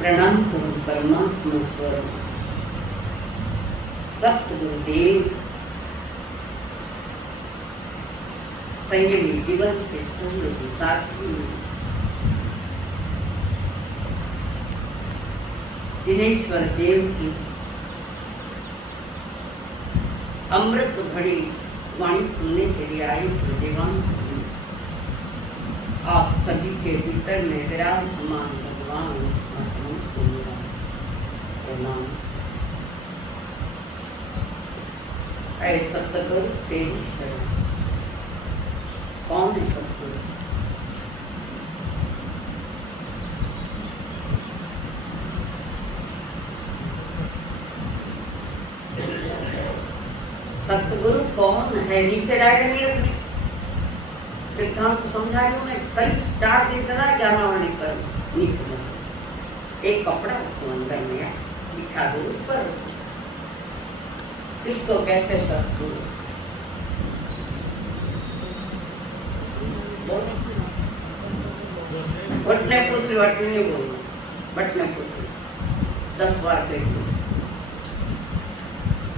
प्रणाम करूं परमात्मा स्वरूप सतगुरुदेव संयमी जीवन के संग साथी दिनेश्वर देव की अमृत भरी वाणी सुनने के लिए आई देवान आप सभी के भीतर में विराजमान भगवान प्रणाम। ऐ सतगुरु तेरी शरण। कौन है सतगुरु? सतगुरु कौन है? नीचे डायग्राम नहीं रखनी, सिद्धांत को समझा रही हूँ मैं। कल स्टार्ट नहीं करा, ज्ञानावली पर नीचे एक कपड़ा उसको अंदर में बिछा दो उस पर। इसको कहते सतगुरु। बटने पुत्र बटने नहीं बोलना, बटने पुत्र 10 बार देख लो।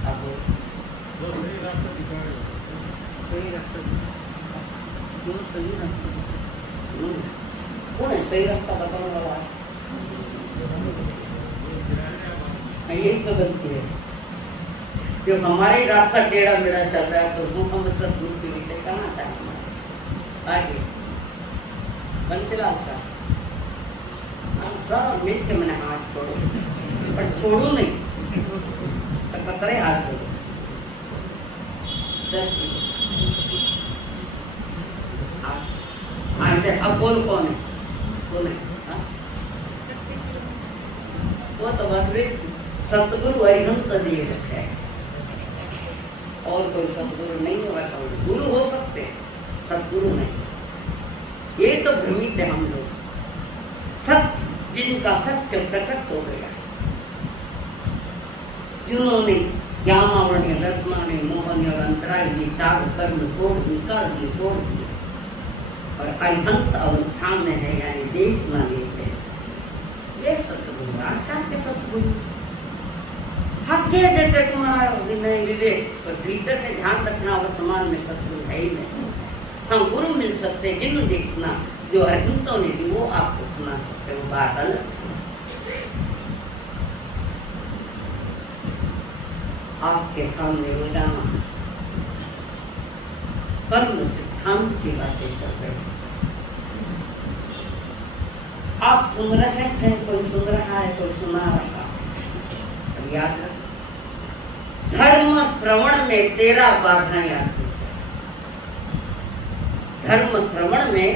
अब सही रास्ता दिखाएगा, सही रास्ता जो सही रास्ता कौन है? सही रास्ता बताने वाला है, यही तो गलती है। जो हमारे रास्ता टेढ़ा मेढ़ा चल रहा है तो हम सतगुरु के विषय कहाँ आता है? आगे पंचलाल साहब हम सब मिल के मैंने हाथ छोड़ो, पर छोड़ू नहीं, पर पकड़े हाथ छोड़ो। 10 अब कौन कौन है? कौन है? वो तो सतगुरु अरिहंत दिए रखे है, और कोई सतगुरु नहीं होगा। गुरु हो सकते, सतगुरु नहीं। ये तो भ्रमित है हम लोग। सत्य जिनका सत्य प्रकट हो गया, जिन्होंने ज्ञानावरण रसमाने मोहन और अंतराय ये 4 कर्म तोड़ निकाल दिए, तोड़ दिए और अरिहंत अवस्था में है, यानी देश माने है। ये सतगुरु आख्यान के सतगुरु हक देते तुम्हारा विनय विवेक, पर भीतर में ध्यान रखना वर्तमान में सतगुरु है ही नहीं। हम गुरु मिल सकते, जिन्हें देखना जो अरिहंतों ने दी वो आपको सुना सकते, वो बात अलग। आपके सामने रोजाना कर्म सिद्धांत की बातें चल रही। आप सुन रहे थे, कोई सुन रहा है, कोई सुना रहा। अब याद रख, धर्म श्रवण में 13 बाधाएं आती है। धर्म श्रवण में,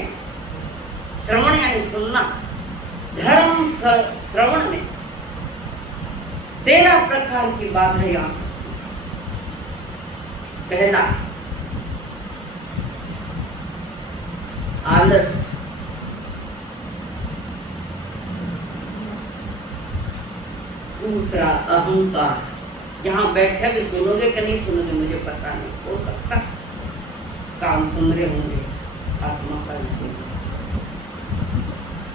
श्रवण यानी सुनना, धर्म श्रवण में 13 प्रकार की बाधाएं आ सकती हैं। पहला आलस, दूसरा अहंकार। यहाँ बैठे भी सुनोगे कि नहीं सुनोगे मुझे पता नहीं, हो सकता काम सुन रहे होंगे, आत्मा का नहीं।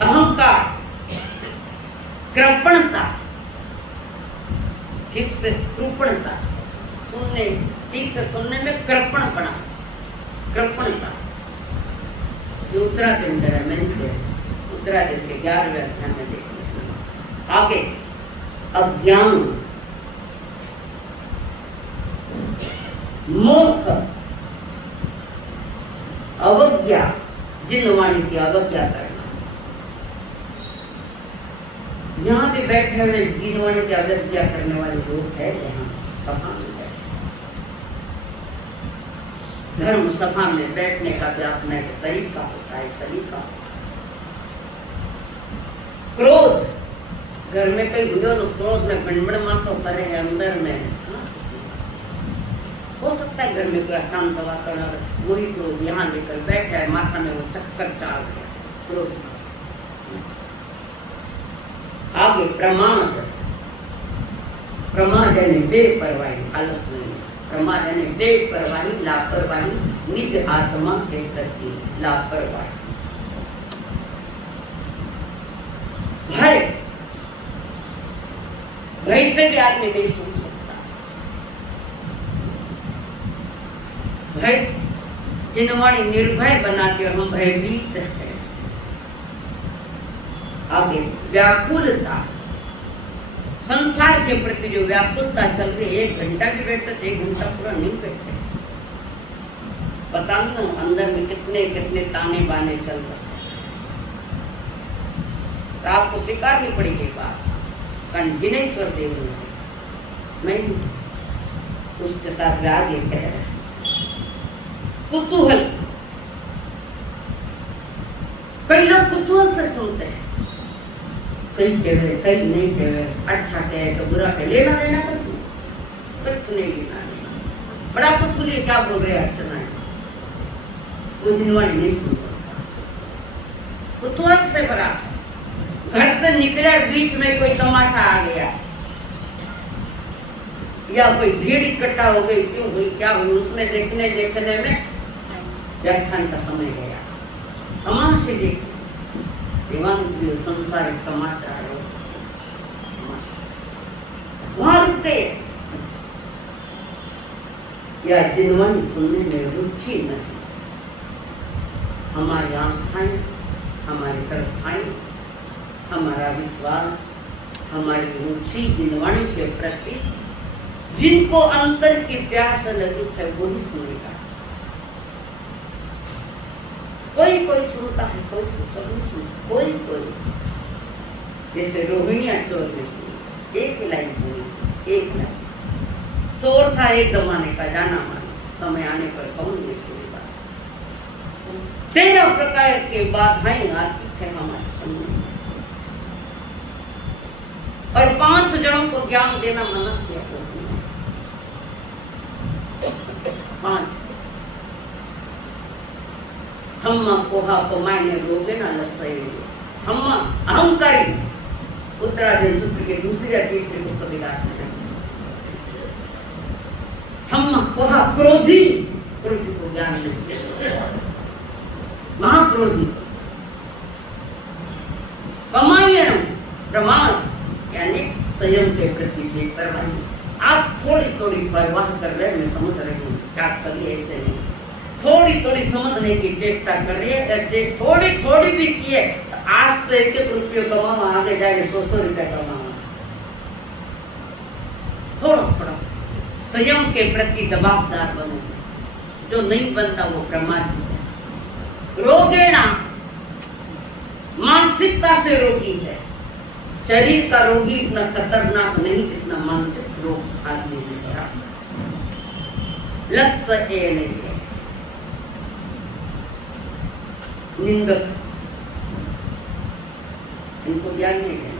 अहंकार, कृपणता, ठीक से कृपणता, सुनने ठीक से सुनने में कृपणपना, कृपणता। जो उत्तराखंड है, मैंने उत्तराखंड के 11वें अध्याय में देखा। आगे अज्ञान, मूर्ख, अवज्ञा, जिनवाणी की अवज्ञा करना। यहाँ पे बैठे हुए जिनवाणी की अवज्ञा करने वाले लोग हैं, यहाँ सभा में बैठे। धर्म सभा में बैठने का भी अपना एक तरीका होता है, सलीका। क्रोध, घर में कई गुजो तो क्रोध में बड़बड़ मातो करे है अंदर में। हो सकता है घर में कोई अशांत वातावरण, वही क्रोध यहाँ लेकर बैठे है, माथा में वो चक्कर चाल गया क्रोध। आगे प्रमाद, प्रमाद यानी बेपरवाही, आलस नहीं। प्रमाद यानी बेपरवाही, लापरवाही, निज आत्मा के प्रति लापरवाही। भय, भय से भी आदमी नहीं सुन सकता। भय जिनवाणी निर्भय बनाती और हम भयभीत है। आगे व्याकुलता, संसार के प्रति जो व्याकुलता चल रही है, 1 घंटा भी बैठते थे, 1 घंटा पूरा नहीं बैठते। पता नहीं अंदर में कितने कितने ताने बाने चल रहे हैं। तो आपको स्वीकारनी पड़ेगी बात, कारण जिनेश्वर देव ने मैं उसके साथ आगे कह रहे कुतूहल। कई लोग कुतूहल से सुनते हैं, कई कह रहे कई नहीं कह रहे, अच्छा कहे तो बुरा कहे, लेना देना कुछ नहीं लेना देना। बड़ा कुछ लिए क्या बोल रहे अर्चना है, वो जिनवाणी नहीं सुन सकता। कुतूहल से भरा, घर से निकले बीच में कोई तमाशा आ गया या कोई भीड़ इकट्ठा हो गई, क्यों हुई क्या हुई, उसमें देखने में व्याख्यान का समय गया। तमाशे देखे संसार तमाशा है, वहां रुकते या जिनवाणी सुनने में रुचि नहीं। हमारी आस्थाएं, हमारी श्रद्धाएं, हमारा विश्वास, हमारी रुचि जिनवाणी के प्रति, जिनको अंतर की प्यास लगी है वो ही सुनेगा। कोई कोई सुनता है, कोई सब नहीं सुनता, कोई कोई। जैसे रोहिणी चोर ने सुनी, 1 लाइन सुनी, 1 लाइन। चोर था एक जमाने का, जाना माना, समय आने पर कौन नहीं सुनेगा। 13 प्रकार के बाधाएं आती है हमारे सामने, और 5 जनों को ज्ञान देना मना किया। 5 थम्मा कोहा को मायने रोगे ना लसई। थम्मा अहंकारी, उत्तरार्जुन सूत्र के दूसरे या तीसरे को कभी लाते हैं। थम्मा कोहा क्रोधी, क्रोधी को ज्ञान नहीं, महाक्रोधी। कमायण प्रमाद यानी संयम के प्रति बेपरवाही। आप थोड़ी थोड़ी परवाह कर रहे, मैं समझ रही हूँ, क्या चलिए ऐसे नहीं, थोड़ी थोड़ी समझने की चेष्टा कर रही है। थोड़ी थोड़ी भी की है, आज तो 1-1 रुपये कमाओ, आगे जाके 100-100 रुपये कमाओ। थोड़ा थोड़ा संयम के प्रति जवाबदार बनो, जो नहीं बनता वो प्रमाद है। रोगेणा, मानसिकता से रोगी है। शरीर का रोगी इतना खतरनाक नहीं जितना मानसिक रोग आदमी में भरा। लस ए नहीं है, निंदक, इनको ज्ञान नहीं है,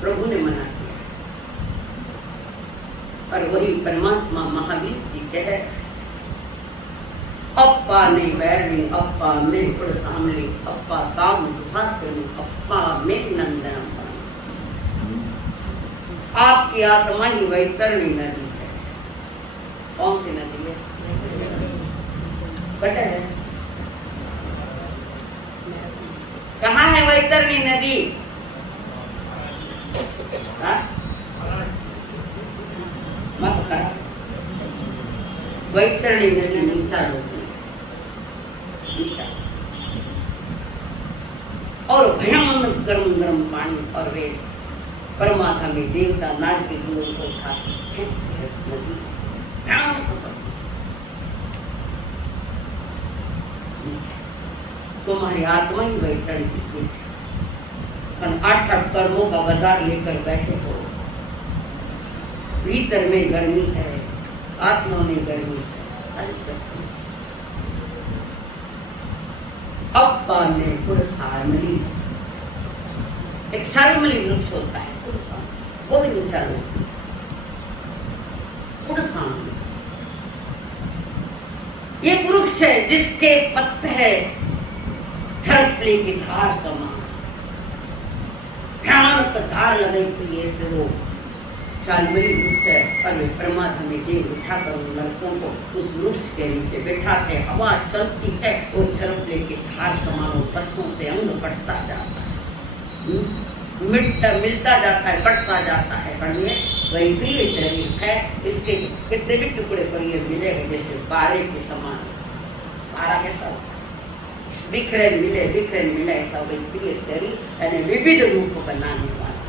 प्रभु ने मना किया। और वही परमात्मा महावीर जी कहे, अप्पा ने वैरणी, अप्पा में पुरसामली, अप्पा काम दुहातनी, अप्पा में नंदनम। आपकी आत्मा ही वैतरणी नदी है। कौन सी नदी है? पता है कहाँ है वैतरणी नदी? मत कहा, वैतरणी नदी नीचा लोग और भयानक गर्म गर्म पानी, और वे परमात्मा में देवता नाग के जीवन को उठाते हैं। तुम्हारी आत्मा ही वैतरणी है। 8 कर्मों का बाजार लेकर बैठे हो, भीतर में गर्मी है, आत्मा में गर्मी है। अप्पा में पुरसामली, एक शालिमली वृक्ष होता है, वो भी नीचा लोग। पुरसामली ये वृक्ष है जिसके पत्ते है झड़पले की धार समान, भयानक धार लगे हुई है से वो शालिमली वृक्ष है। और वे परमात्मा में देव उठाकर उन लड़कों को उस वृक्ष के नीचे बैठाते, हवा चलती है, वो झड़पले की धार समान पत्तों से अंग बढ़ता जाता है। मिलता जाता है, बढ़ता जाता है। पढ़िए, वही प्रिय शरीर है, इसके कितने भी टुकड़े पर ये मिलेगा जैसे पारे के समान। पारा कैसा होता है, बिखरे मिले ऐसा वही प्रिय शरीर, यानी विविध रूप बनाने वाला।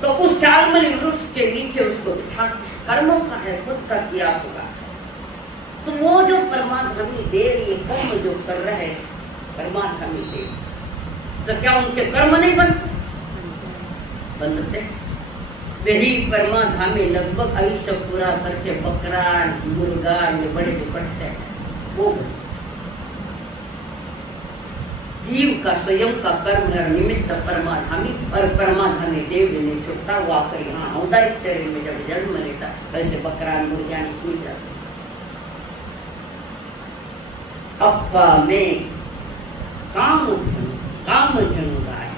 तो उस टालमली वृक्ष के नीचे उसको बिठा, कर्मों का है, खुद का किया होगा। तो वो जो परमात्मी देव ये कर्म जो कर रहे परमात्मी देव, तो क्या उनके कर्म नहीं बनते? वही परमाधामी लगभग आयुष्य पूरा करके बकरा मुर्गा ये बड़े जो बढ़ते हैं वो जीव का स्वयं का कर्म है निमित्त परमाधामी, और परमाधामी देव ने छुट्टा हुआ कर यहाँ औदायिक शरीर में जब जन्म लेता वैसे बकरा मुर्गा नहीं सुन जाते। अप्पा में काम धनु गाय,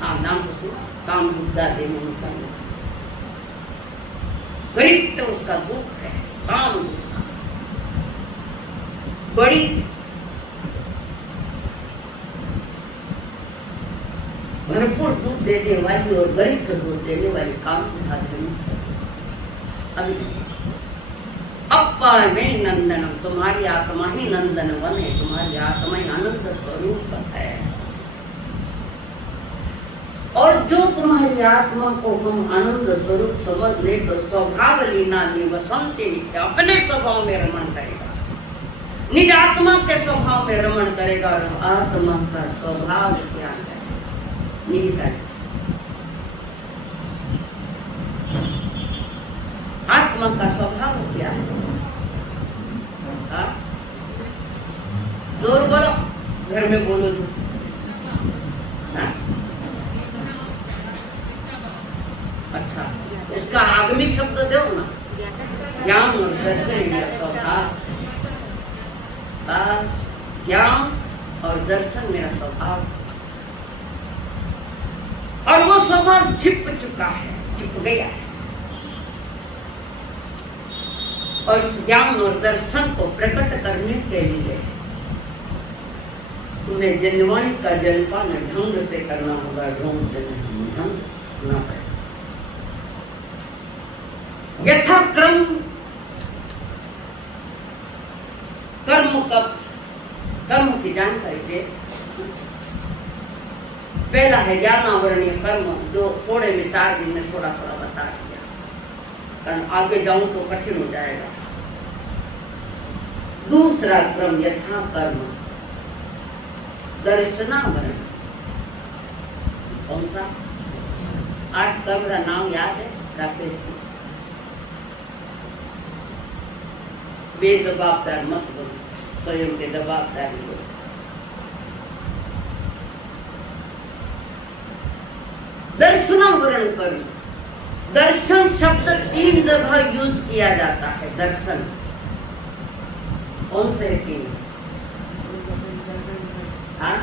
हाँ नाम तो सुना, काम बुद्धा देव गरिष्ठ उसका दुख है, काम दुख बड़ी भरपूर दूध देने वाली और गरिष्ठ दूध देने वाली काम बुद्धा देव। अप्पा में नंदनम, तुम्हारी आत्मा ही नंदन वन है, तुम्हारी आत्मा ही आनंद स्वरूप है। और जो तुम्हारी आत्मा को हम आनंद स्वरूप समझ ले तो स्वभाव लीना वसंती नित्य अपने स्वभाव में रमण करेगा, निज आत्मा के स्वभाव में रमण करेगा। और आत्मा का स्वभाव क्या है? आत्मा का स्वभाव क्या है? जोर बोलो, घर में बोलो जो। अच्छा, उसका आगमिक शब्द दो ना, ज्ञान और दर्शन मेरा स्वभाव। बस ज्ञान और दर्शन मेरा स्वभाव, और वो स्वभाव छिप चुका है, छिप गया है। और इस ज्ञान और दर्शन को प्रकट करने के लिए तुम्हें जनवाणी का जलपान ढंग से करना होगा, ढंग से नहीं, ढंग से करना पड़ेगा। यथाक्रम कर्म की जानकारी दे। पहला है ज्ञानावरणीय कर्म, जो थोड़े में 4 दिन में थोड़ा थोड़ा बता दिया, कारण आगे जाऊं तो कठिन हो जाएगा। दूसरा क्रम यथा कर्म दर्शनावरण। कौन सा? 8 कर्म का नाम याद है? राकेश जी, बेजवाबदार मत बोलो, स्वयं के जवाबदारी बोलो। दर्शनावरण कर्म, दर्शन शब्द 3 जगह यूज किया जाता है। दर्शन कौन से 3? हाँ,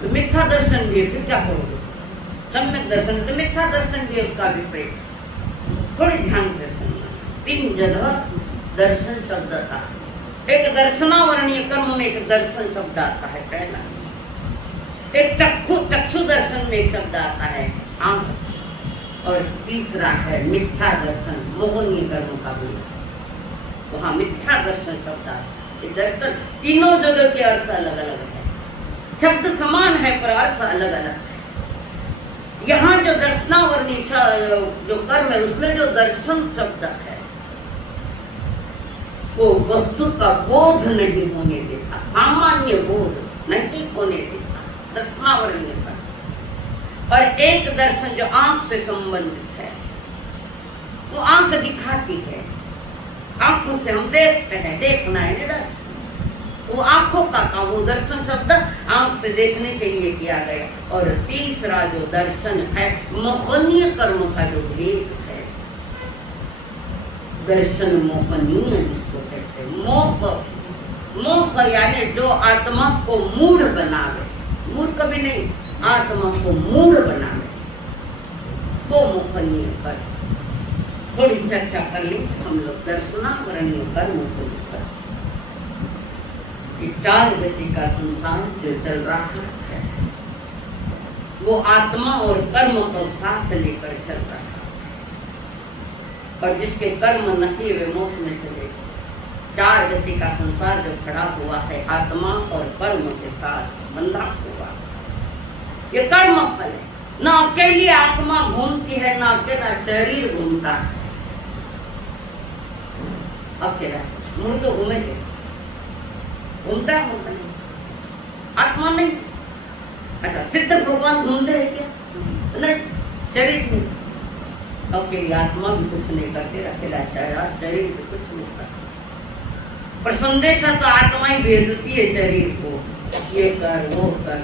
तो मिथ्या दर्शन भी, फिर क्या करोगे? सम्यक दर्शन तो मिथ्या दर्शन भी उसका विपरीत, थोड़ी ध्यान से सुनना। 3 जगह दर्शन शब्द आता है। एक दर्शनावरणीय कर्म में एक दर्शन शब्द आता है पहला। एक चक्षु दर्शन में एक शब्द आता है आंख, और तीसरा है मिथ्या दर्शन, मोहनीय कर्म का भी वहां मिथ्या दर्शन शब्द आता है। दर्शन तीनों जगह के अर्थ अलग अलग है, शब्द समान है पर अर्थ अलग अलग है। यहाँ जो दर्शनावरणीय जो कर्म है उसमें जो दर्शन शब्द है वो वस्तु का बोध नहीं होने देता, सामान्य बोध नहीं होने देता, दर्शनावरणीय कर्म। और एक दर्शन जो आंख से संबंधित है, वो आंख दिखाती है, आंखों से हम देखते हैं, देखना है ना, वो आंखों का काम, वो दर्शन शब्द आंख से देखने के लिए किया गया। और तीसरा जो दर्शन है मोहनीय कर्म का जो भेद है, दर्शन मोहनीय जिसको कहते हैं, मोह यानी जो आत्मा को मूढ़ बनावे, मूर्ख भी नहीं, आत्मा को मूढ़ बनावे, वो मोहनीय कर्म। थोड़ी चर्चा कर ली हम लोग दर्शनावरणीय कर्म को लेकर। ये चार गति का संसार जो चल रहा है वो आत्मा और कर्म को साथ लेकर चल रहा है, और जिसके कर्म नहीं वे मोक्ष में चले। चार गति का संसार जो खड़ा हुआ है आत्मा और कर्म के साथ बंधा हुआ, ये कर्म फल है। न अकेली आत्मा घूमती है, न अकेला शरीर घूमता है। अकेला मुझे तो घूमे थे, घूमता है होता नहीं, आत्मा नहीं। अच्छा, सिद्ध भगवान घूमते हैं क्या? नहीं, शरीर नहीं। अकेली आत्मा भी कुछ नहीं करती, अकेला शरीर भी कुछ नहीं करता। पर संदेशा तो आत्मा ही भेजती है शरीर को, ये कर वो कर,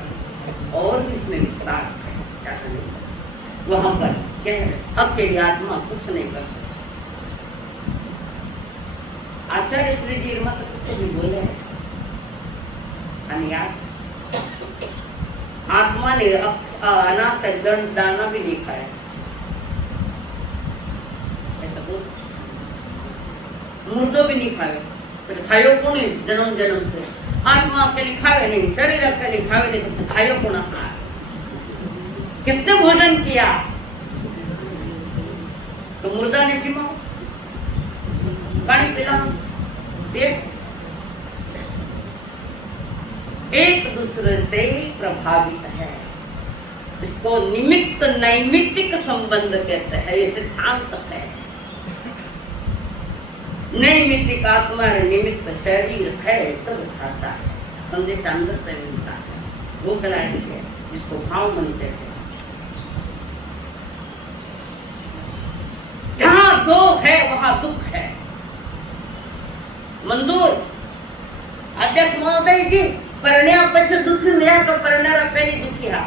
और भी इसमें विस्तार है नहीं। वहां पर क्या है, अकेली आत्मा कुछ नहीं कर सकती। आचार्य श्री जी मत कुछ भी बोले हैं, आत्मा ने अनाथ का दाना भी नहीं खाया, ऐसा बोल। मुर्दो भी नहीं खाए, तो खायो कौन है? जन्म जन्म से आत्मा अकेली खावे नहीं, शरीर अकेले खावे नहीं, तो खायो कौन? किसने भोजन किया? तो मुर्दा ने जिमाओ, पानी पिलाओ, एक दूसरे से प्रभावित है। इसको निमित्त नैमित्तिक संबंध कहते हैं, ये सिद्धांत है। नैमित्तिक आत्मा निमित्त शरीर है तब उठाता है, संदेश अंदर से मिलता है, वो कलाई है जिसको भाव बनते हैं। जहां दो है वहां दुख है। मंजूर अध्यक्ष महोदय जी परण्या पक्ष दुखी मिला तो परण्या पहली दुखी है।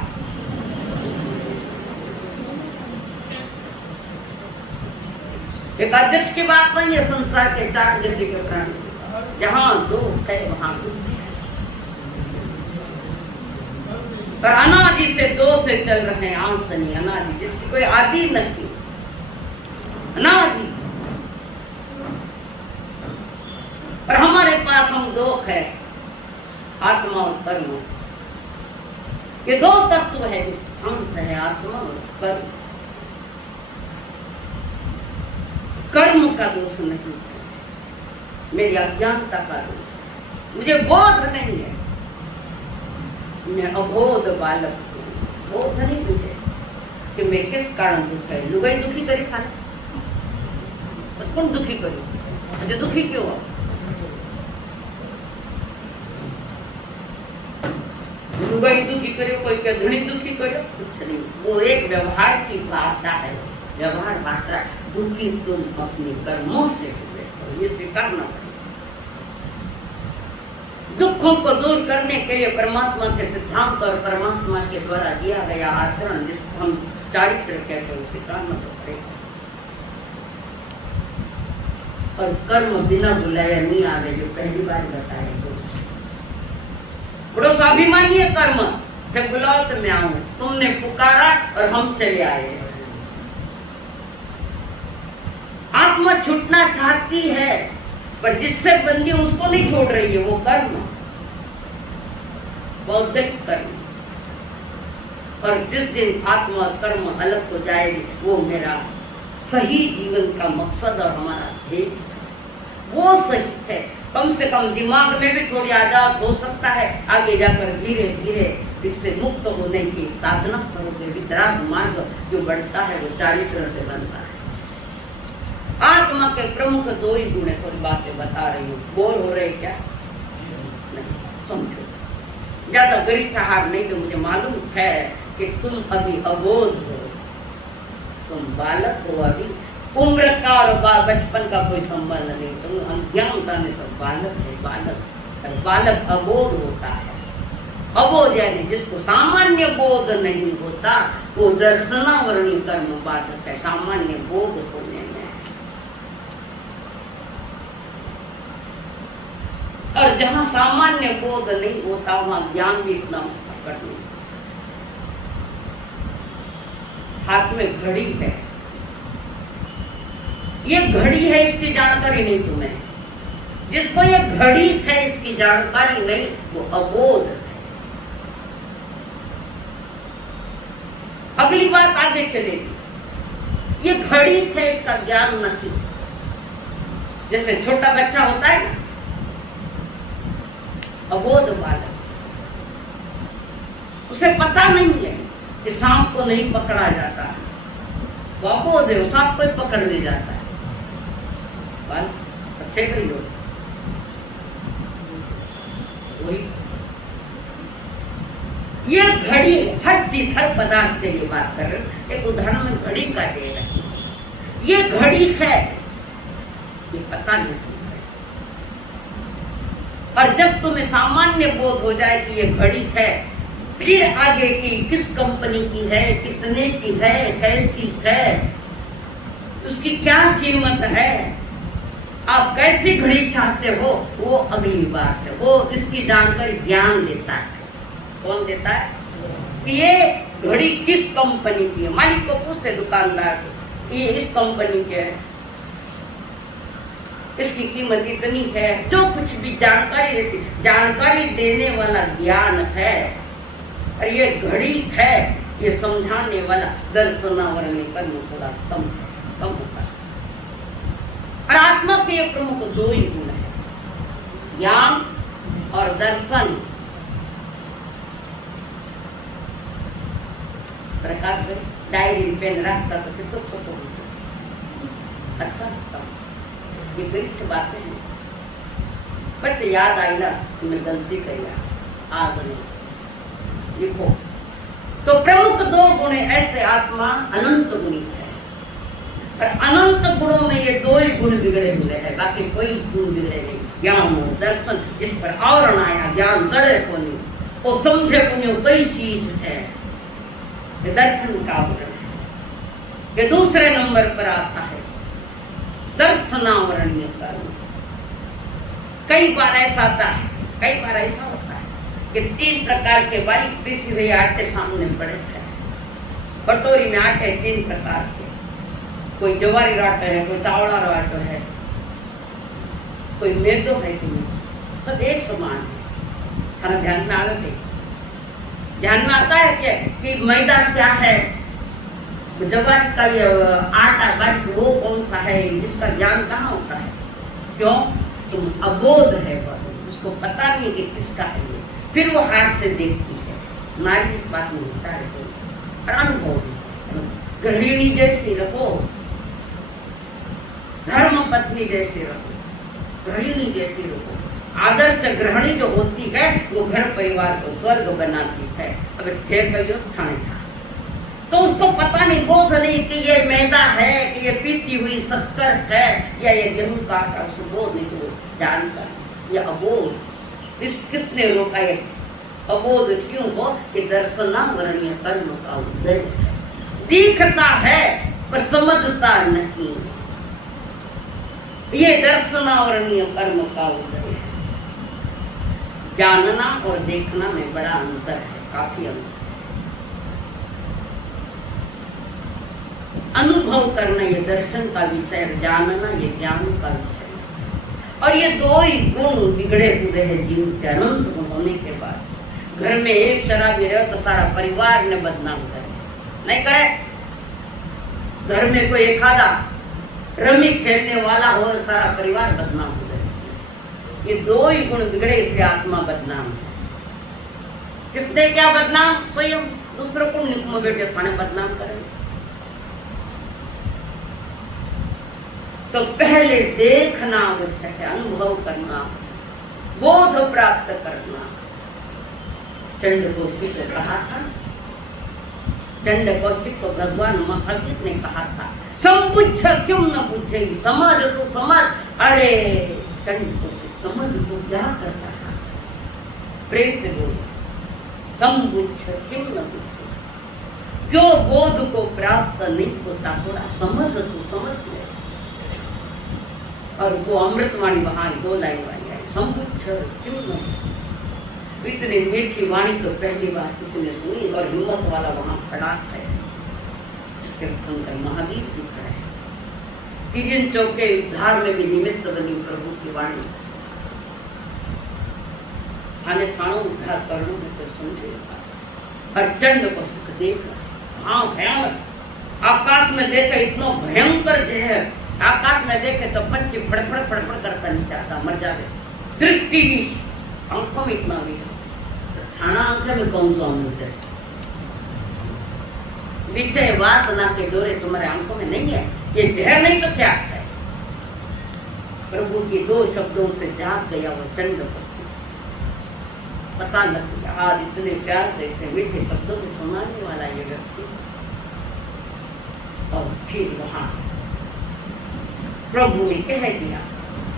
एक अध्यक्ष की बात नहीं है, संसार के चार गति के प्राणी, जहां दो है वहां दुख है। पर अनादि से दो से चल रहे हैं, आंस नहीं अनादि, जिसकी कोई आदि नहीं, अनादि। पर हमारे पास हम दो है, आत्मा और कर्म। ये दो तत्व है, अंश है आत्मा और कर्म। कर्म का दोष नहीं है, मेरी अज्ञानता का दोष है, मुझे बोध नहीं है, मैं अबोध बालक हूँ। बोध नहीं मुझे कि मैं किस कारण दुख है। लुगाई दुखी करे खाने, बस कौन दुखी करो? मुझे दुखी क्यों हो? लुगाई दुखी करो, कोई क्या धनी दुखी करो, कुछ नहीं। वो एक व्यवहार की भाषा है, व्यवहार भाषा। दुखी तुम अपने कर्मों से हो, ये स्वीकारना पड़ेगा। दुखों को दूर करने के लिए परमात्मा के सिद्धांत और परमात्मा के द्वारा दिया गया आचरण, जिसको हम चारित्र कहते हैं, स्वीकारना तो पड़ेगा। और कर्म बिना बुलाया नहीं आवे, जो पहली बार बताया तो बड़ो स्वाभिमानी है कर्म। जब बुलाओ तो मैं आऊं, तुमने पुकारा और हम चले आए। आत्मा छूटना चाहती है, पर जिससे बंदी उसको नहीं छोड़ रही है, वो कर्म, बौद्धिक कर्म। और जिस दिन आत्मा और कर्म अलग हो जाएगी, वो मेरा सही जीवन का मकसद और हमारा ध्येय, वो सही है। कम से कम दिमाग में भी थोड़ी आजाद हो सकता है। आगे जाकर धीरे धीरे इससे मुक्त होने की साधना करोगे। वितराग मार्ग जो बढ़ता है वो चारित्र से बनता है। आत्मा के प्रमुख दो ही गुण है, थोड़ी बातें बता रही हूँ। बोर हो रहे क्या? नहीं, समझो, ज्यादा गरिष्ठाहार नहीं। तो मुझे मालूम है कि तुम अभी अबोध हो, तुम बालक हो। अभी उम्र का और बचपन का कोई संबंध नहीं, तुम अज्ञानता में सब बालक है। बालक बालक अबोध होता है। अबोध यानी जिसको सामान्य बोध नहीं होता, वो दर्शनावरणीय कर्म बाधक है सामान्य बोध होने में। और जहां सामान्य बोध नहीं होता, वहां ज्ञान भी इतना प्रकट नहीं। हाथ में घड़ी है, ये घड़ी है इसकी जानकारी नहीं तुम्हें। जिसको ये घड़ी है इसकी जानकारी नहीं वो अबोध है। अगली बात आगे चलेगी। ये घड़ी है इसका ज्ञान नहीं। जैसे छोटा बच्चा होता है ना, अबोध बालक, उसे पता नहीं है कि सांप को नहीं पकड़ा जाता है। वो अबोध है, सांप को पकड़ ले जाता है। अच्छे कही हो वही ये घड़ी हर चीज हर पदार्थ के लिए बात कर रहे। एक उदाहरण में घड़ी का दे रहे। ये घड़ी है ये पता नहीं है। और जब तुम्हें सामान्य बोध हो जाए कि ये घड़ी है, फिर आगे की किस कंपनी की है, कितने की है, कैसी है, उसकी क्या कीमत है, आप कैसी घड़ी चाहते हो, वो अगली बात है। वो इसकी जानकारी ज्ञान देता है। कौन देता है कि ये घड़ी किस कंपनी की है। मालिक को पूछते दुकानदार को, ये इस कंपनी के है, इसकी कीमत इतनी है। जो कुछ भी जानकारी देती, जानकारी देने वाला ज्ञान है। और ये घड़ी है ये समझाने वाला दर्शनावरण कर्म थोड़ा कम होता है। और आत्मा के प्रमुख दो ही गुण है, ज्ञान और दर्शन। प्रकाश डायरी पेन रखता तो कितना छोटा होता, अच्छा लगता। ये बेस्ट बातें हैं। बच्चे याद आई ना कि मैं गलती करी आज नहीं लिखो। तो प्रमुख दो गुण ऐसे आत्मा अनंत गुणी है। और अनंत गुणों में ये दो ही गुण बिगड़े हुए हैं, बाकी कोई गुण बिगड़े नहीं। ज्ञान और दर्शन, जिस पर आवरण आया, ज्ञान जड़े को नहीं, वो समझे को नहीं, कोई चीज है। ये दर्शन का आवरण है। ये दूसरे नंबर पर आता है दर्शनावरणीय कर्म। कई बार ऐसा आता है, कई बार ऐसा होता है कि 3 प्रकार के बारीक पीसे हुए आटे सामने पड़े थे। कटोरी में आटे 3 प्रकार के, कोई जवारी आटा है, कोई चावड़ा आटा है, कोई मैदो है, सब एक समान है। खाना ध्यान में आ रहे, ध्यान में आता है क्या कि मैदा क्या है, जवारी का आटा बारीक वो कौन सा है, इसका ज्ञान कहाँ होता है? क्यों? तुम अबोध है, उसको पता नहीं कि किसका है ये। फिर वो हाथ से देखती है। नारी इस बात में होता है और अनुभव। गृहिणी जैसी रहो, धर्म पत्नी जैसी रहो, गृहिणी जैसी रहो। आदर्श गृहिणी जो होती है वो घर परिवार को स्वर्ग बनाती है। अब छे कहियो ठाणे था तो उसको पता नहीं, बोध नहीं कि ये मैदा है, कि ये पीसी हुई शक्कर है, या ये गेहूं का आटा, उसको बोध नहीं। तो जानता ये अबोध। किसने रोका ये अबोध? क्यों हो कि दर्शनावरणीय कर्म का उदय दिखता है पर समझता नहीं। ये दर्शनावरणीय कर्म का उदय है। जानना और देखना में बड़ा अंतर है, काफी अंतर। अनुभव करना ये दर्शन का विषय, जानना ये ज्ञान का विषय। और ये दो ही गुण बिगड़े हुए हैं जीव के। अनंत गुण होने के बाद घर में एक शराबी रहे तो सारा परिवार ने बदनाम करे नहीं करे। घर में कोई एक आधा रमी खेलने वाला हो, सारा परिवार बदनाम हो जाए। ये दो ही गुण बिगड़े, इसलिए आत्मा बदनाम है। किसने क्या बदनाम? स्वयं। दूसरों को निकम बेटे खाने बदनाम करेंगे। तो पहले देखना आवश्यक है, अनुभव करना, बोध प्राप्त करना। चंड कौशिक ने कहा था, चंड कौशिक को भगवान महावीर ने कहा था, समबुझ क्यों न बुझे, समझ तो समझ। अरे चंड कौशिक समझ तो क्या कर रहा? प्रेम से बोलो, समबुझ क्यों न बुझे। जो बोध को प्राप्त नहीं होता, थोड़ा समझ तो समझ ले। और वो अमृतवाणी वहां 2 लाइन वाली आई, समबुझ क्यों न। इतनी मीठी वाणी तो पहली बार किसी ने सुनी। और हिम्मत वाला वहां खड़ा है, महावीर दिख रहे हैं। तीन चौके उद्धार में भी निमित्त बनी प्रभु की वाणी। थाने थानों उद्धार कर लो तो समझेगा। और चंड को सुख देख, हाँ भयानक आकाश में देखे इतना भयंकर जहर, आकाश में देखे तो पंछी फड़फड़ फड़फड़ करता नीचे आता, मर जावे। दृष्टि आंखों में इतना भी तो थाना आंखों में कौन सा अमृत है? विषय वासना के डोरे तुम्हारे आंखों में नहीं है, ये जहर नहीं तो क्या है? प्रभु की दो शब्दों से जाग गया वो चंड पक्षी। पता लग गया आज इतने प्यार से इतने मीठे शब्दों से सुनाने वाला ये व्यक्ति। और फिर वहां प्रभु ने कह दिया,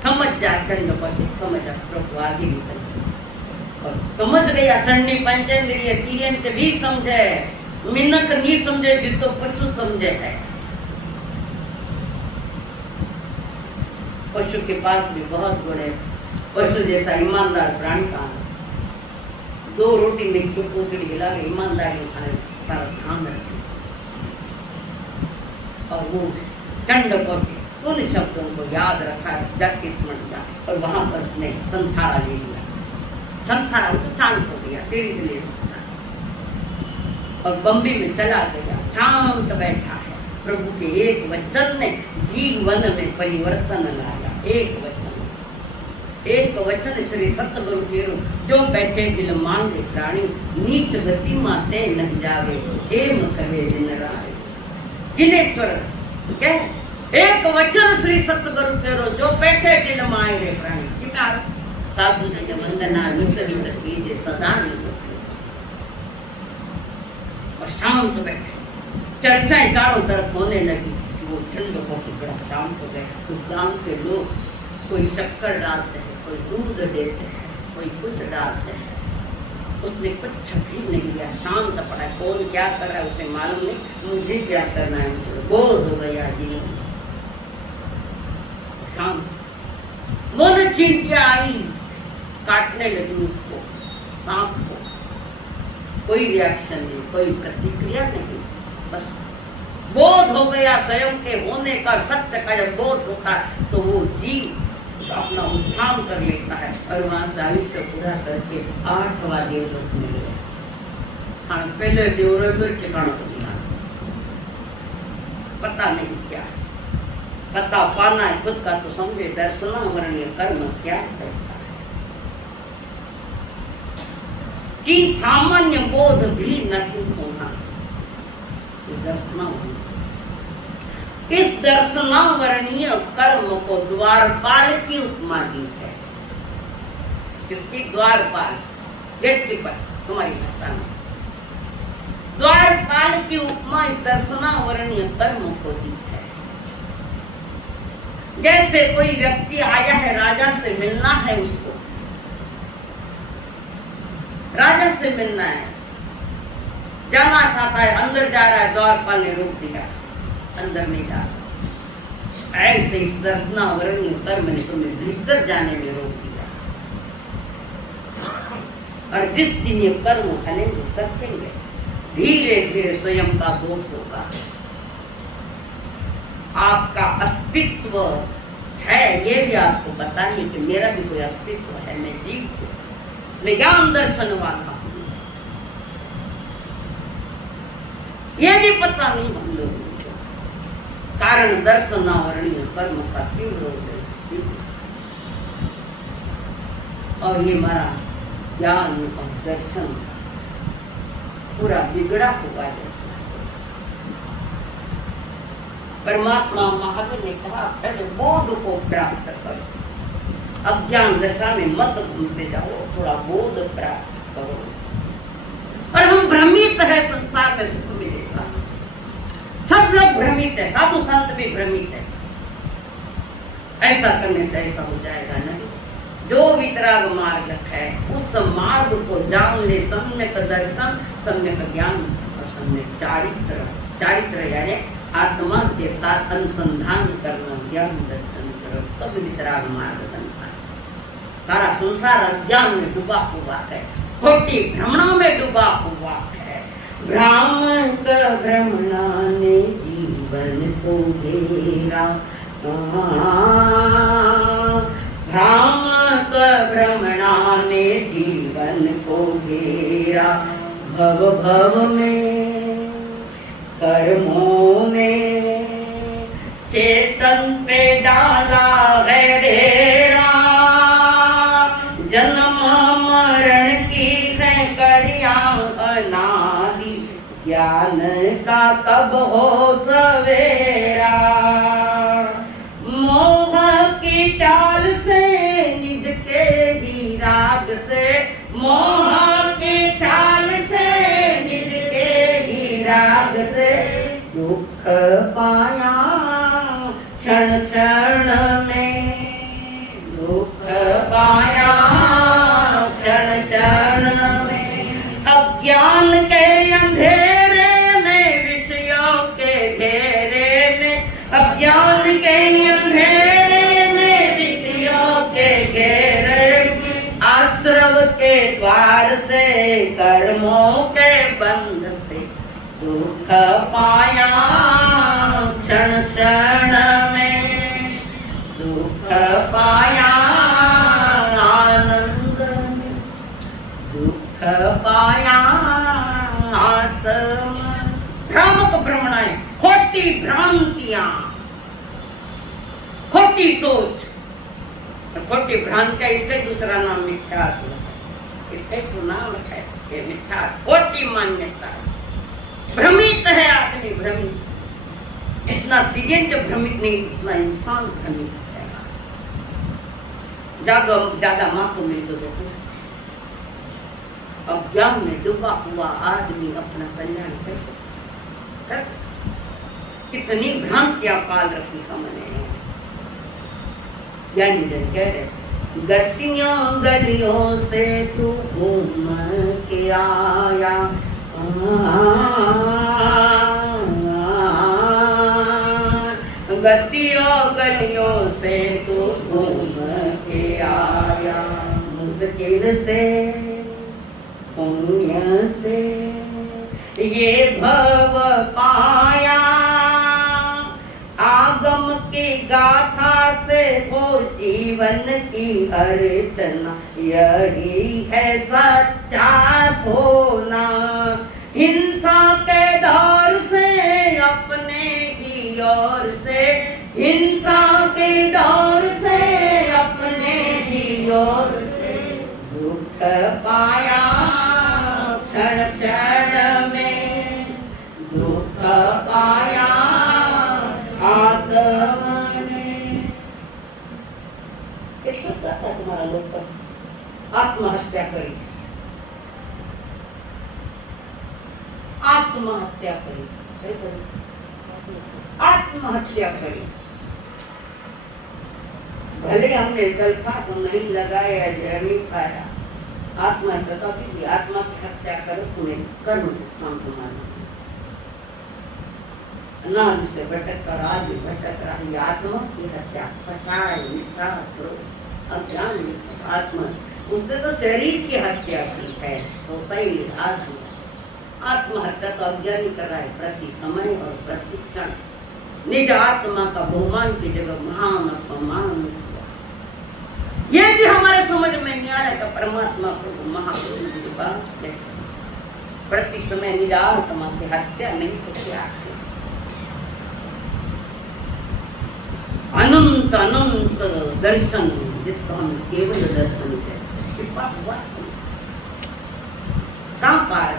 समझ जा चंड पक्षी, समझ जा। प्रभु आगे निकल और समझ गया। शरणी पंचेंद्रिय तीन से भी समझे, मिनक नहीं समझे जितो पशु समझे है। पशु के पास भी बहुत गुण है। पशु जैसा ईमानदार प्राणी का दो रोटी में क्यों पोटड़ी हिला के ईमानदारी खाने सारा ध्यान रखे। और वो चंड पक्षी उन शब्दों को याद रखा, जाके स्मरण किया और वहां पर उसने संथारा ले लिया। संथारा तो शांत हो गया, तेरी दिले और बम्बी में चला गया, शांत बैठा है। प्रभु के एक वचन ने जीवन में परिवर्तन लाया। एक वचन श्री सतगुरु केरो, जो बैठे दिल मांगे प्राणी, नीच गति माते न जावे, एम कहे दिन राय। जिनेश्वर क्या एक वचन श्री सतगुरु केरो, जो बैठे दिल मांगे प्राणी। किताब साधु जी वंदना नित नित कीजे सदा नित और शांत बैठे। चर्चाएं चारों तरफ होने लगी। वो ठंड को बड़ा शांत हो गया। तो गांव के लोग कोई शक्कर डालते हैं, कोई दूध देते हैं, कोई कुछ डालते हैं। उसने कुछ भी नहीं किया, शांत पड़ा। कौन क्या कर रहा है उसे मालूम नहीं, मुझे क्या करना है, बोध हो गया जीवन। शांत मन चींटियां आई, काटने लगी उसको, सांप को। कोई रिएक्शन नहीं, कोई प्रतिक्रिया नहीं, बस बोध हो गया। स्वयं के होने का, सत्य का जब बोध होता है तो वो जीव अपना उत्थान कर लेता है और वहां से आयुष्य पूरा करके 8वां देवलोक में गया। हाँ, पहले देवलोक ठिकाना को मिला, पता नहीं क्या है। पता पाना है खुद का तो समझे। दर्शनावरणीय कर्म क्या करता है कि सामान्य बोध भी नहीं होना। इस दर्शनावरणीय कर्म को द्वारपाल की उपमा दी है। किसकी? द्वारपाल, गेटकीपर तुम्हारी भाषा में। द्वारपाल की उपमा इस दर्शनावरणीय कर्म को दी है। जैसे कोई व्यक्ति आया है, राजा से मिलना है, उसको राजा से मिलना है, जाना चाहता है, अंदर जा रहा है, द्वारपाल ने रोक दिया, अंदर नहीं जा सकता। ऐसे इस दर्शनावरणीय कर्म ने तुम्हें भीतर जाने में रोक दिया। और जिस दिन ये कर्म फलेंगे, सकेंगे, धीरे धीरे स्वयं का बोध होगा। आपका अस्तित्व है ये भी आपको बताइए कि मेरा भी कोई अस्तित्व है, मैं जीव हूँ, मैं ज्ञान दर्शन वाला हूँ। ये भी पता नहीं हम लोगों को। कारण दर्शनावरणीय कर्म का तीव्र है और ये हमारा ज्ञान और दर्शन पूरा बिगड़ा हुआ है। परमात्मा महावीर ने कहा, पहले बोध को प्राप्त करो, अज्ञान दशा में मत घूमते जाओ, थोड़ा बोध प्राप्त करो। और हम भ्रमित है, संसार में सुख मिलेगा, सब लोग भ्रमित है, साधु संत भी भ्रमित है। ऐसा करने से ऐसा हो जाएगा नहीं। जो वितराग मार्ग है उस मार्ग को जान ले, सम्यक दर्शन, सम्यक ज्ञान और सम्यक चारित्र। चारित्र यानी आत्मा के साथ अनुसंधान करना, ज्ञान दर्शन करो, तब वितराग मार्ग बनता है। सारा संसार अज्ञान में डूबा हुआ है, खोटी भ्रमणों में डूबा हुआ है। ब्राह्मण का भ्रमणा ने जीवन को घेरा, भ्रामक भ्रमणा ने जीवन को घेरा, भव भव में कर्मों में चेतन पे डाला है डेरा। जन्म मरण की है कड़ियां अनादि, ज्ञान का कब हो सवेरा। मोह की चाल से निज के ही राग से, मोह की चाल से निज के ही राग से दुख पाया क्षण क्षण में, दुख पाया क्षण क्षण में। अज्ञान के अंधेरे में विषयों के घेरे में, अज्ञान के अंधेरे में विषयों के घेरे में, आश्रव के द्वार से कर्मों के बंध से दुख पाया क्षण क्षण में, दुख पाया आनंद में, दुख पाया आत्मा। भ्रामक भ्रमणाएं, खोटी भ्रांतियां, खोटी सोच, खोटी भ्रांतियां, इसका दूसरा नाम मिथ्यात्व है। इसका तो नाम है ये मिथ्या, खोटी मान्यता। भ्रमित है आदमी, भ्रमित। इतना दिव्य भ्रमित नहीं, इतना इंसान भ्रमित है। ज्यादा माफो में तो देखो, अज्ञान में डूबा हुआ आदमी अपना कल्याण कैसे कर सकता? कितनी भ्रांतियां पाल रखी हमने। ज्ञानी जन कह रहे, गतियों गलियों से तू घूम के आया, गतियों गलियों से तू घूम के आया। मुश्किल से पुण्य से ये भव पाया, आगम की गाथा से हो जीवन की अर्चना। यही है सच्चा सोना, हिंसा के दौर से अपने ही ओर से, हिंसा के दौर से अपने ही ओर से दुख पाया क्षण क्षण में, दुख पाया आत्मा ने। एक शब्द आता है तुम्हारा लोग का, आत्महत्या करी, आत्महत्या करी, आत्महत्या करी। भले हमने गलफास नहीं लगाया, जहर नहीं खाया, आत्महत्या तो भी आत्मा की हत्या करो, तुम्हें कर्म से काम तुम्हारा नाम से भटक कर आज भटक रही आत्मा की हत्या, कषाय मिथ्या अज्ञान आत्मा, उसने तो शरीर की हत्या की है, तो सही आत्महत्या तो अज्ञानी कर रहा है प्रति समय और प्रति क्षण। निज आत्मा का बहुमान की जगह महान अपमान। ये भी हमारे समझ में नहीं आ रहा है, परमात्मा को महापुरुष की बात है, प्रति समय निज आत्मा की हत्या नहीं तो क्या है। अनंत अनंत दर्शन, जिसको हम केवल दर्शन कहते, छिपा हुआ कहाँ पार,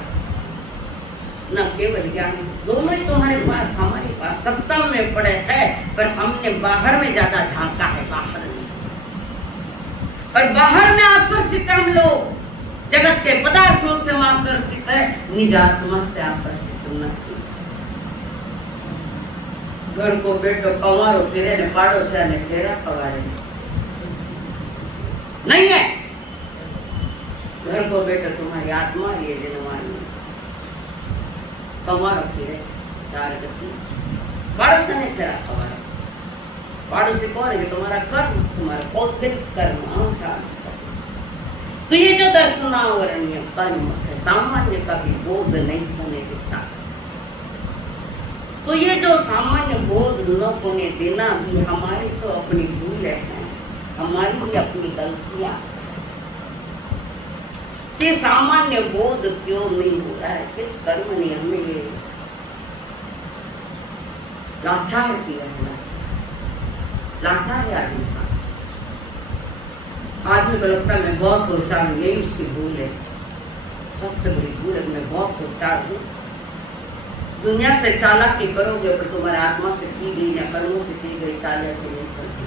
न केवल ज्ञान, दोनों ही तुम्हारे पास हमारे पास सत्ता में पड़े हैं, पर हमने बाहर में ज्यादा झांका है, बाहर में, और बाहर में आकर्षित हम लोग, जगत के पदार्थों से हम आकर्षित है, निज आत्मा से आकर्षित नहीं। घर को बेटो कमारो फिरे ने पाड़ोसिया ने फेरा पवारे नहीं है। घर को बेटो तुम्हारी आत्मा ये जनवानी कमारो फिरे चार गति, पाड़ोसिया ने फेरा पवारे। पाड़ोसी कौन है? तुम्हारा कर्म, तुम्हारा पौद्गलिक कर्म। तो ये जो दर्शनावरणीय कर्म है, सामान्य का भी बोध नहीं होने देता। तो ये जो सामान्य बोध न होने देना भी हमारी तो अपनी भूल है, हमारी भी अपनी गलतियां। ये सामान्य बोध क्यों नहीं हो रहा है? किस कर्म ने हमें ये लाचार किया है? लाचार है इंसान। आदमी को लगता है मैं बहुत होशियार हूँ, यही उसकी भूल है, सबसे बड़ी भूल है। मैं बहुत होशियार हूँ। दुनिया से चालाकी करोगे पर तुम्हारे आत्मा से की गई या कर्मों से की गई चालाकी नहीं चलती।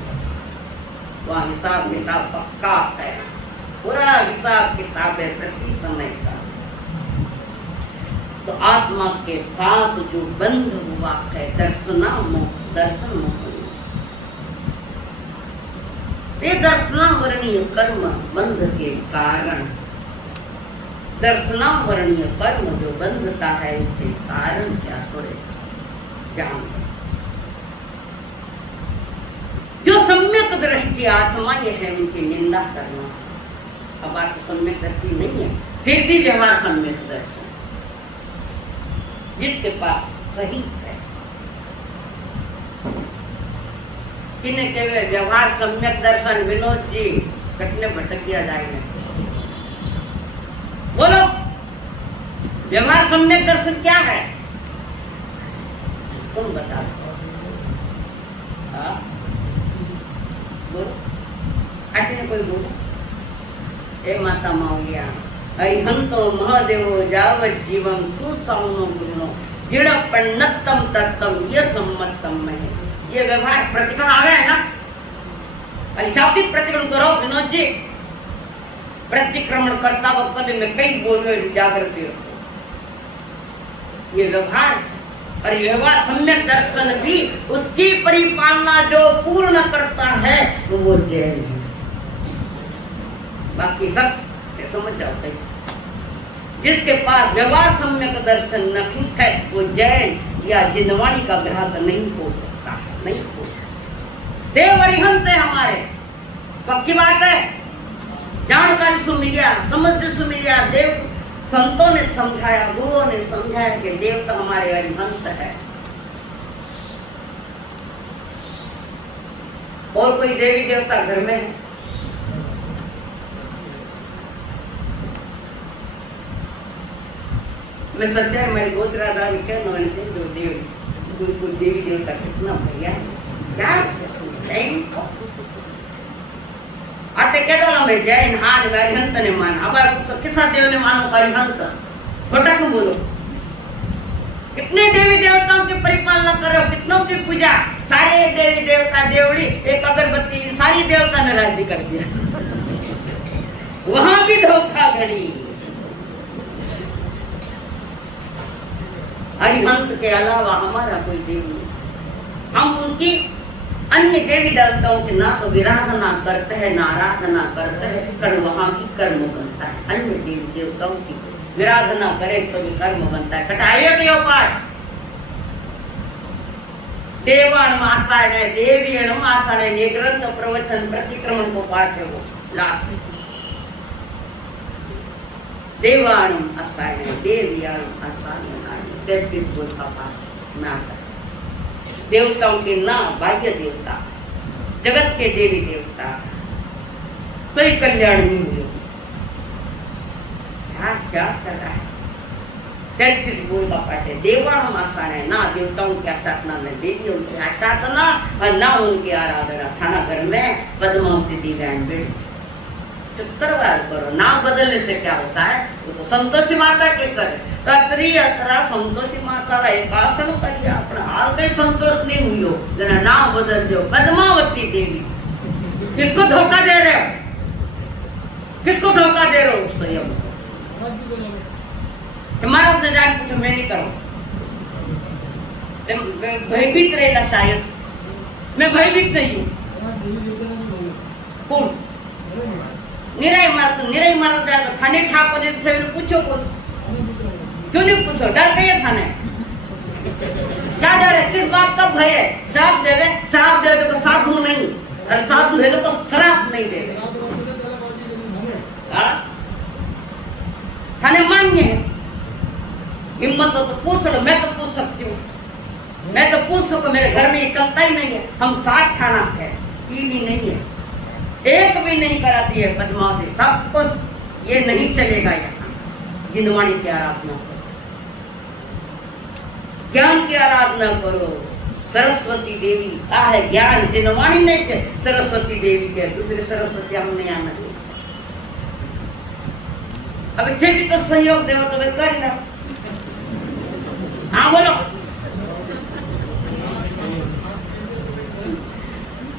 वहाँ हिसाब किताब पक्का है, पूरा हिसाब किताब है प्रति समय का। तो आत्मा के साथ जो बंध हुआ है दर्शन मोह, ये दर्शनावरणीय कर्म बंध के कारण, दर्शनावरणीय कर्म जो बंधता है उसके कारण क्या थोड़े जान। जो सम्यक दृष्टि आत्मा ये है उनकी निंदा करना। अब आपको सम्यक दृष्टि नहीं है फिर भी व्यवहार सम्यक दर्शन, जिसके पास सही है। किन्हें कहवे व्यवहार सम्यक दर्शन? विनोद जी कटने भटक किया जाएगा, बोलो व्यवहार सम्यक दर्शन क्या है? तुम बता बोलो, आगे ने कोई बोलो। ए माता माऊलिया अरिहंतो महादेवो जावत जीवम सुसौनो गुरुनो जिड़ पन्नतम तत्तम ये सम्मतम में। ये व्यवहार प्रतिक्रमण आ गया है ना? शाब्दिक प्रतिक्रमण करो विनोद जी। प्रतिक्रमण करता वक्त में कई बोल रहे जागृति रखो। ये व्यवहार और व्यवहार सम्यक दर्शन भी उसकी परिपालना जो पूर्ण करता है वो जैन है। बाकी सब समझ जाओ कहीं। जिसके पास व्यवहार सम्यक दर्शन नहीं है वो जैन या जिनवाणी का ग्राहक नहीं हो सकता है, नहीं हो सकता। देव अरिहंत है हमारे, पक्की बात है। जानकारी सु मिलिया, समझ सु मिलिया। देव संतों ने समझाया, गुरुओं ने समझाया कि देव तो हमारे अरिहंत है। और कोई देवी देवता घर में है? मैं सत्या मेरी गोचरा दावी क्या नॉनते जो देवी देवता कितना भैया क्या आते कहता ना मैं जैन हान अरिहंत ने माना। अब किसा देव ने मानो अरिहंत? खोटा क्यों बोलो? कितने देवी देवताओं की परिपालना करो, कितनों की पूजा, सारे देवी देवता देवड़ी एक अगरबत्ती सारी देवता ने राज्य कर दिया। वहां भी धोखाधड़ी। अरिहंत के अलावा हमारा कोई देव नहीं। हम उनकी अन्य देवी देवताओं की ना तो विराधना करते हैं ना आराधना करते हैं, कर वहां की कर्म बनता है। अन्य देवी देवताओं की विराधना करे तो भी कर्म बनता है। कटाइए के पाठ देवाणम आषाढ़ देवीणम आषाढ़ ये ग्रंथ प्रवचन प्रतिक्रमण को पाठ है वो लास्ट। देवाणम आषाढ़ देवीणम आषाढ़ 33 बोल का पाठ में आता है। देवताओं के ना बाह्य देवता, जगत के देवी देवता, कोई कल्याण नहीं हुए। क्या कर रहा है? 33 बोल का पाठ है। देवाणम आसान है ना देवताओं की आराधना में देवियों की आराधना और ना उनकी आराधना। थाना घर में पद्मावती दिव्यांग शुक्रवार करो। नाम बदलने से क्या होता है? वो तो संतोषी माता के करे रात्रि यात्रा संतोषी माता का एक आसन करिए। अपना हाल कहीं संतोष नहीं हुई हो जरा नाम बदल दो पद्मावती देवी। किसको धोखा दे रहे हो? किसको धोखा दे रहे हो? स्वयं महाराज ने जान पूछो, मैं नहीं करूं। भयभीत रहेगा शायद। मैं भयभीत नहीं हूँ। कौन निराई मार जाएगा। थाने ठाकुर से पूछो कौन? क्यों नहीं पूछो? डर गए थाने? क्या डर है? किस बात का भय है? श्राप देवे, श्राप दे तो साधु नहीं, और साधु है तो श्राप नहीं देवे। थाने मान्य है। हिम्मत हो तो पूछ लो, मैं तो पूछ सकती हूँ। मैं तो पूछ सकूं, मेरे घर में ये चलता ही नहीं है। हम 7 थाना थे, 3 ही नहीं है, एक भी नहीं कराती है पद्मावती। सब कुछ ये नहीं चलेगा यहाँ। जिनवाणी की आराधना करो, ज्ञान की आराधना करो। सरस्वती देवी का है ज्ञान, जिनवाणी ने सरस्वती देवी के, दूसरे सरस्वती हमने आना नहीं। अब ठीक तो सहयोग देव तो कर ना। हाँ बोलो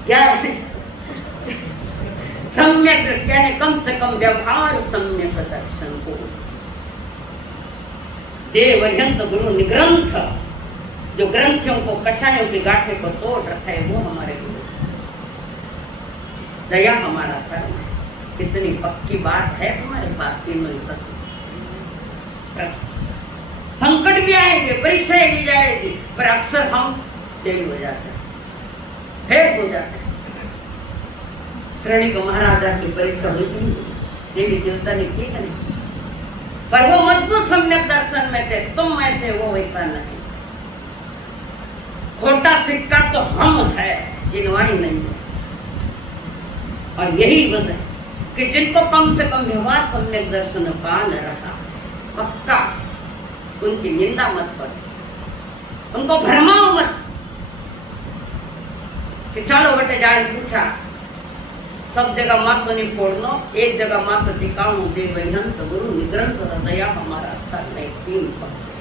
क्या सम्यक यानी कम से कम व्यवहार सम्यक दर्शन को। देवयंत गुरु निग्रंथ, जो ग्रंथियों को कषायों की गांठे को तोड़ रखा है वो हमारे गुरु। दया हमारा कर्म है। कितनी पक्की बात है तुम्हारे पास तीनों तक। संकट भी आएंगे, परीक्षाएं ली जाएगी, पर अक्सर हम फेल हो जाते हैं, फेल हो जाते हैं। श्रेणी को महाराजा की परीक्षा हुई थी, देवी देवता ने की नहीं, पर वो मजबूत सम्यक दर्शन में थे। तुम ऐसे वो वैसा नहीं। खोटा सिक्का तो हम है, जिनवाणी नहीं है। और यही वजह है कि जिनको कम से कम व्यवहार सम्यक दर्शन पा न रहा, पक्का उनकी निंदा मत करो, उनको भरमाओ मत कि चलो बटे जाए पूछा। सब जगह मत नहीं फोड़नो, एक जगह मत टिकाऊं। देवयंत गुरु निग्रंथ दया हमारा सर नहीं। 3 पक्के,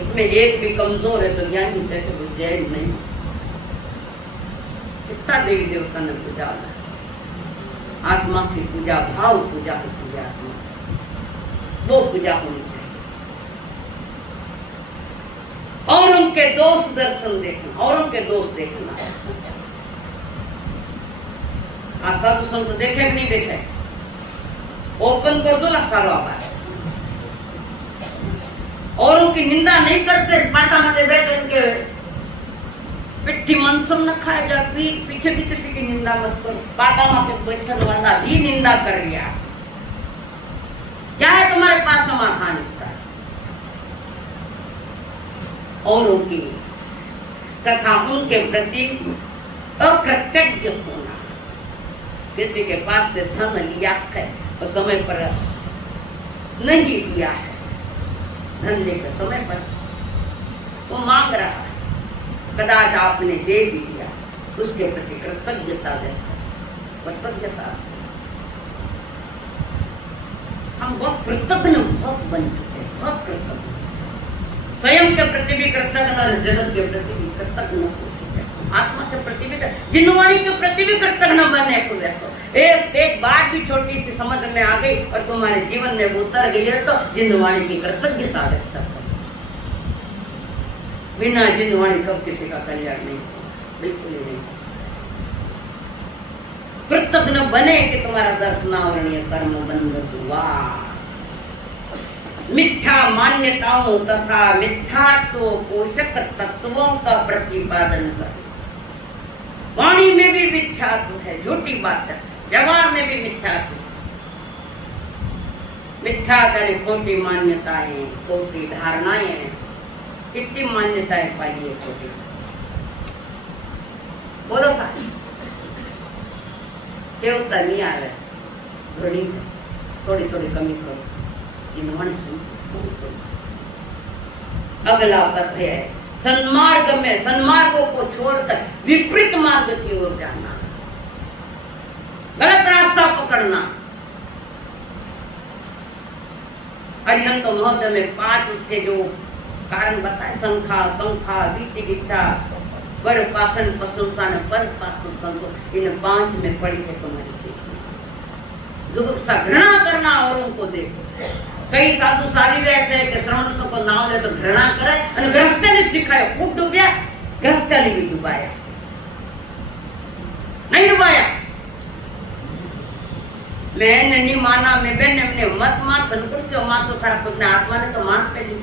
इसमें एक भी कमजोर है तो ज्ञान कहते जय नहीं। कितना देवी देवता ने पूजा, आत्मा की पूजा, भाव पूजा होती है, आत्मा वो पूजा होनी चाहिए। और उनके दोष दर्शन देखना, और उनके दोष देखना। आज साधु संत देखे कि नहीं देखे? ओपन कर दो ना सारा बात। और उनकी निंदा नहीं करते, माता माते बैठे उनके पिट्ठी मनसम न खाए जा, पीछे भी किसी की निंदा मत करो। पाटा माते बैठन वाला भी निंदा कर लिया, क्या है तुम्हारे पास समाधान इसका? और उनकी तथा उनके प्रति अकृतज्ञ होना। किसी के पास से धन लिया है और समय पर नहीं दिया है, धन लेकर समय पर वो मांग रहा है, कदाच आपने दे भी दिया, उसके प्रति कृतज्ञता देता, कृतज्ञता। हम बहुत कृतज्ञ बहुत बन चुके हैं, बहुत कृतज्ञ, स्वयं के प्रति भी कृतज्ञ और जगत के प्रति भी कृतज्ञ हो चुके हैं। आत्मा के प्रति भी, जिनवाणी के प्रति भी कृतज्ञ बनने को तो एक बात भी छोटी सी समझ में आ गई और तुम्हारे जीवन में उतर गई है तो जिनवाणी की कृतज्ञता व्यक्त करो। बिना जिनवाणी कब किसी का कल्याण नहीं, बिल्कुल ही नहीं। कृतज्ञ बने कि तुम्हारा दर्शनावरणीय कर्म बंद हुआ। मिथ्या मान्यताओं तथा मिथ्यात्व पोषक तत्वों का प्रतिपादन कर। वाणी में भी मिथ्यात्व है, झूठी बात है, व्यवहार में भी मिथ्यात्व। मिथ्या करे खोटी मान्यताएं, खोटी धारणाएं हैं। कितनी मान्यताएं पाई है खोटी? बोलो साहब, केवता नहीं आ रहा, घड़ी थोड़ी थोड़ी कमी करो। अगला तथ्य है सन्मार्ग में, सन्मार्गों को छोड़कर विपरीत मार्ग की ओर जाना, गलत रास्ता पकड़ना। अरिहंत महोदय में 5 उसके जो कारण बताए, संखा, कंखा, वितिगिच्छा, वर पासन, प्रशंसा, पर पासन, संतोष, इन 5 में पड़ी है तुम्हारी चीज। जुगुप्सा, घृणा करना औरों को देखो। कई साधु सारी ऐसे है कि श्रवण सो को नाम ले तो घृणा करे, और गृहस्थ ने सिखाया, खूब डूबया, गृहस्थ ने भी डुबाया, नहीं डुबाया। मैंने नहीं माना, मैं बहन ने मत मान, संकुल क्यों मान, तो सारा खुद ने आत्मा ने तो मान पे ली।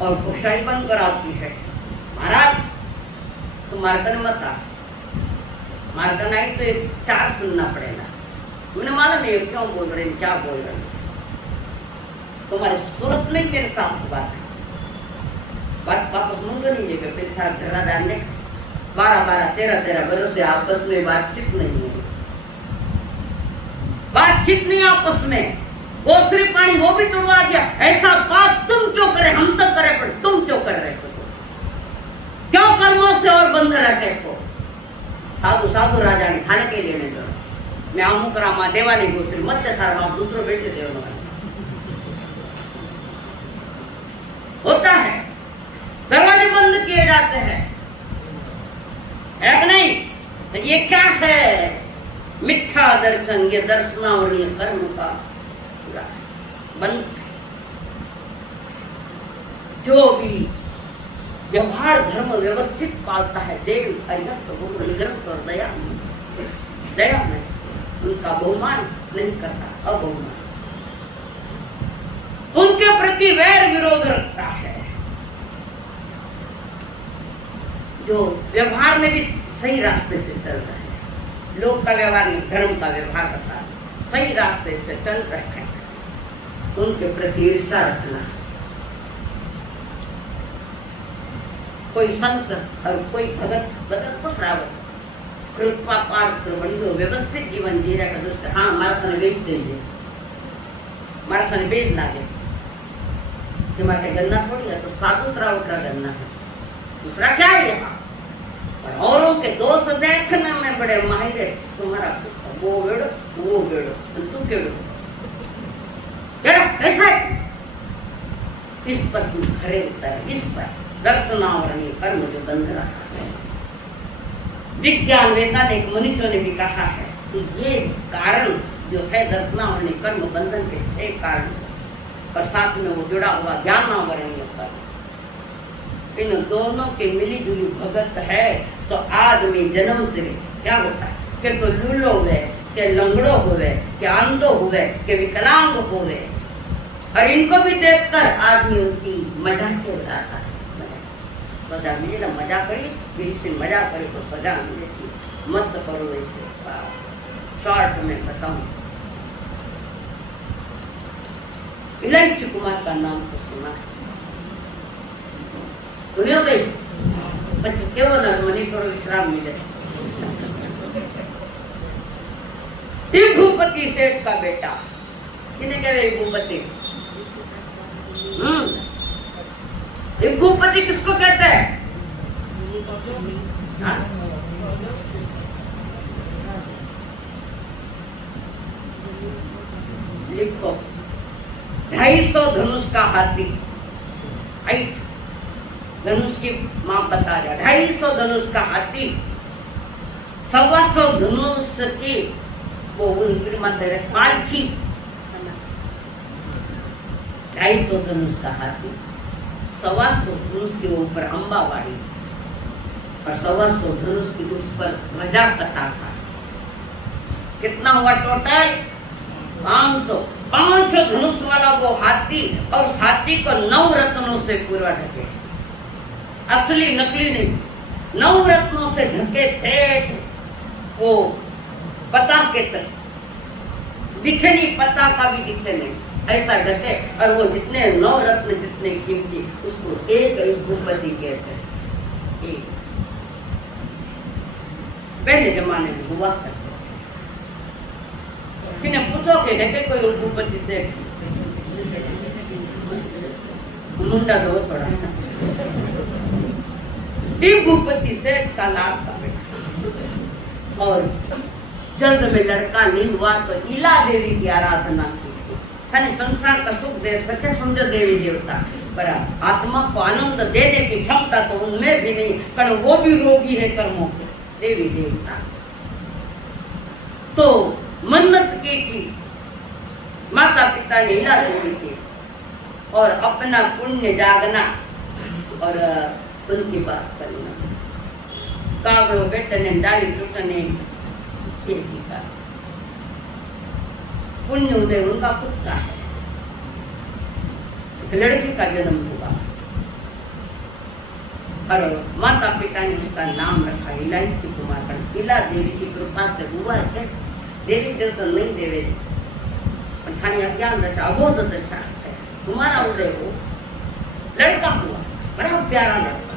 और खुशाई बंद कराती है, महाराज तुम मार्कन मत आ, मार्कन आई तो 4 सुनना पड़ेगा। मुझे मालूम है क्यों बोल रहे हैं, क्या बोल रहे हैं। तुम्हारे सूरत नहीं तेरे साथ बात वापस मुंह नहीं लेकर फिर था घरा डालने 12-13 बरस से आपस में बातचीत नहीं है, बातचीत नहीं आपस में। गोश्री पानी वो भी तुड़वा दिया। ऐसा पाप तुम क्यों करे, हम तो करे पर तुम क्यों कर रहे हो? क्यों कर्मों से और बंध रखे हो? साधु राजा ने खाने के लिए नहीं जोड़ा। मैं अमुक रामा देवानी गोश्री मत था आप दूसरों बेटे देव होता है। दरवाजे बंद किए जाते हैं, एक नहीं। ये क्या है? मिथ्या दर्शन, ये दर्शनावली कर्म का बंद। जो भी व्यवहार धर्म व्यवस्थित पालता है, देव अरिहंत गुरु निग्रह और दया में उनका बहुमान नहीं करता, अबहुमान। उनके प्रति वैर विरोध रखता है। जो व्यवहार में भी सही रास्ते से चल रहा है, लोक का व्यवहार नहीं, धर्म का व्यवहार करता है, सही रास्ते से चल रहे हैं, उनके प्रति ईर्ष्या रखना। कोई संत और कोई भगत को श्रावक कृपा पात्र बड़ी व्यवस्थित जीवन जी रहा दोस्त। हाँ हमारा सन बेच चाहिए, हमारा सन बेच ना दे, तुम्हारे गन्ना थोड़ी है, तो साधु श्रावक का गन्ना है। दूसरा क्या है यहाँ? और औरों के दोष देखने में बड़े माहिर है। तुम्हारा वो बेड़ो तू केड़ो ऐसा है। इस पर तू खरे उतर, इस पर दर्शनावरणी कर्म जो बंध रहा है। विज्ञान वेता ने मनुष्यों ने भी कहा है कि ये कारण जो है दर्शनावरणी कर्म बंधन के 6 कारण, और साथ में वो जुड़ा हुआ ज्ञानावरणीय कर्म। इन दोनों के मिली जुली भगत है तो आदमी जन्म से क्या होता है कि तो लूलो हुए, के लंगड़ो हुए, के अंधो हुए, के विकलांग हुए, और इनको भी देखकर आदमी उनकी मजाक उड़ाता है। सजा मिले ना, मजा करी फिर से मजा करे तो सजा मिलेगी, मत करो ऐसे। शॉर्ट में बताऊं, इलायची कुमार का नाम तो सुना है, सुनियो भाई? પછી કેવો ને મને થોડો વિશ્રામ मिले। ये भूपति सेठ का बेटा, किन्हें कह रहे भूपति? ये भूपति किसको कहते हैं? लिखो, 250 धनुष का हाथी, हाइट धनुष की माप बता रहा। 250 धनुष का हाथी, 125 धनुष की वो पालकी, 250 धनुष का हाथी, 125 धनुष के ऊपर अम्बावाड़ी, और 125 धनुष की उस पर ध्वजा पताका। कितना हुआ टोटल? 500 धनुष वाला वो हाथी, और हाथी को 9 रत्नों से पूरा ढके, असली नकली नहीं, 9 रत्नों से ढके थे। वो पताके तक दिखे नहीं, पताका भी दिखे नहीं, ऐसा ढके। और वो जितने 9 रत्न जितने कीमती, उसको एक भूपति कहते हैं। पहले जमाने में हुआ करते, किन्हें पूछो कि ढके कोई भूपति से मुंडा दो थोड़ा। भूपति सेठ का लाभ का बेटा, और जल्द में लड़का नहीं हुआ तो इला देवी की आराधना की थी। यानी संसार का सुख दे सके समझो देवी देवता, पर आत्मा को आनंद देने की क्षमता तो उनमें भी नहीं, कारण वो भी रोगी है कर्मों के। देवी देवता तो मन्नत की थी, माता पिता ने इला देवी की, और अपना पुण्य जागना और उनकी बात करना। कागड़ो बेटे ने डाली टूटने खेती का पुण्य उदय उनका खुद का है। एक लड़की का जन्म हुआ और माता पिता ने उसका नाम रखा इलायची कुमार। इला देवी की कृपा से हुआ है। देवी देव तो नहीं देवे, खाली अज्ञान दशा अबोध दशा है। तुम्हारा उदय हो, लड़का हुआ, बड़ा प्यारा लड़का।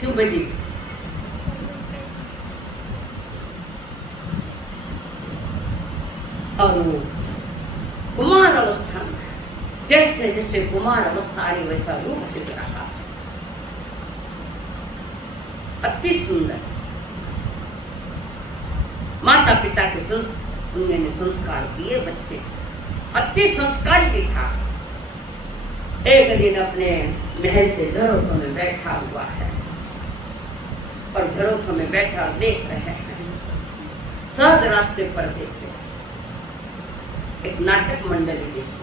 क्यों बजी? और वो कुमार अवस्था में जैसे जैसे कुमार अवस्था आई वैसा रूप सिद्ध रहा, अति सुंदर। माता पिता के उन्होंने संस्कार किए, बच्चे अति संस्कारी भी था। एक दिन अपने महल के झरोखों में बैठा हुआ है और झरोखों में बैठा देख रहे हैं, सहज रास्ते पर देख रहे एक नाटक मंडली देखी,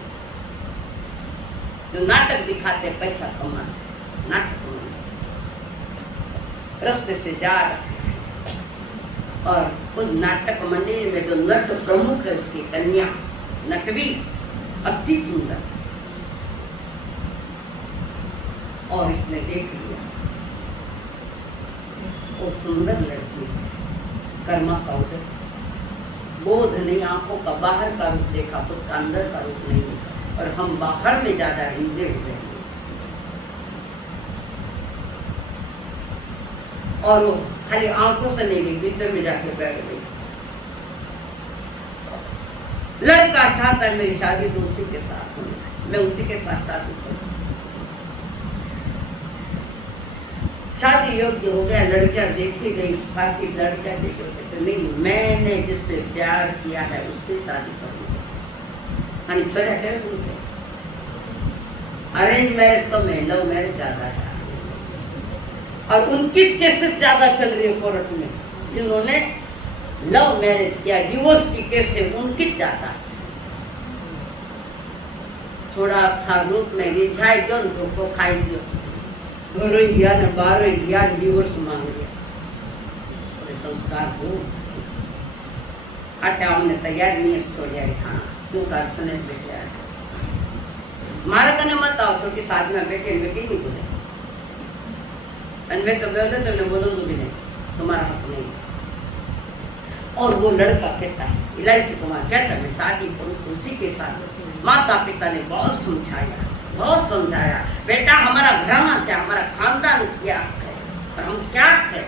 जो नाटक दिखाते पैसा कमाते, नाटक मंडली रास्ते से जा रहे हैं और उस नाटक मंडली में जो नट प्रमुख है उसकी कन्या नटवी अति सुंदर, और इसने देख लिया वो सुंदर लड़की कर्मा का उदय, बोध नहीं, आंखों का बाहर का रूप देखा, खुद का अंदर का रूप नहीं देखा, और हम बाहर में ज्यादा रिंझे हुए हैं। और वो खाली आंखों से नहीं गई, भीतर में जाके बैठ गई। लड़का चाहता है मेरी शादी तो उसी के साथ होनी, मैं उसी के साथ शादी करूं। शादी योग्य हो गया, लड़कियां देखी गई, बाकी लड़कियां देखी तो नहीं, मैंने जिससे प्यार किया है उससे शादी करूंगी। हाँ, छोड़ा करे उनके अरेंज मैरिज तो मैं, लव मैरिज ज्यादा है, और उनकी केसेस ज्यादा चल रही है कोर्ट में, जिन्होंने लव मैरिज किया, डिवोर्स की केस है उनकी ज्यादा। थोड़ा अच्छा रूप में रिझाई दो, उनको खाई दो, घरों गया न बाहरों गया, डिवोर्स मांग लिया, संस्कार हो आटे हमने तैयार नहीं छोड़िया खाना क्यों करने बैठे मारा कने मत आओ, छोटी शादी में बैठे नहीं बोले, मैं तो बोले तो मैं बोलूंगी भी नहीं, तुम्हारा हक नहीं। और वो लड़का कहता है, इलायची कुमार कहता है मैं शादी करूँ उसी के साथ। माता पिता ने बहुत समझाया, बेटा हमारा घराना क्या, हमारा खानदान क्या है और हम क्या है,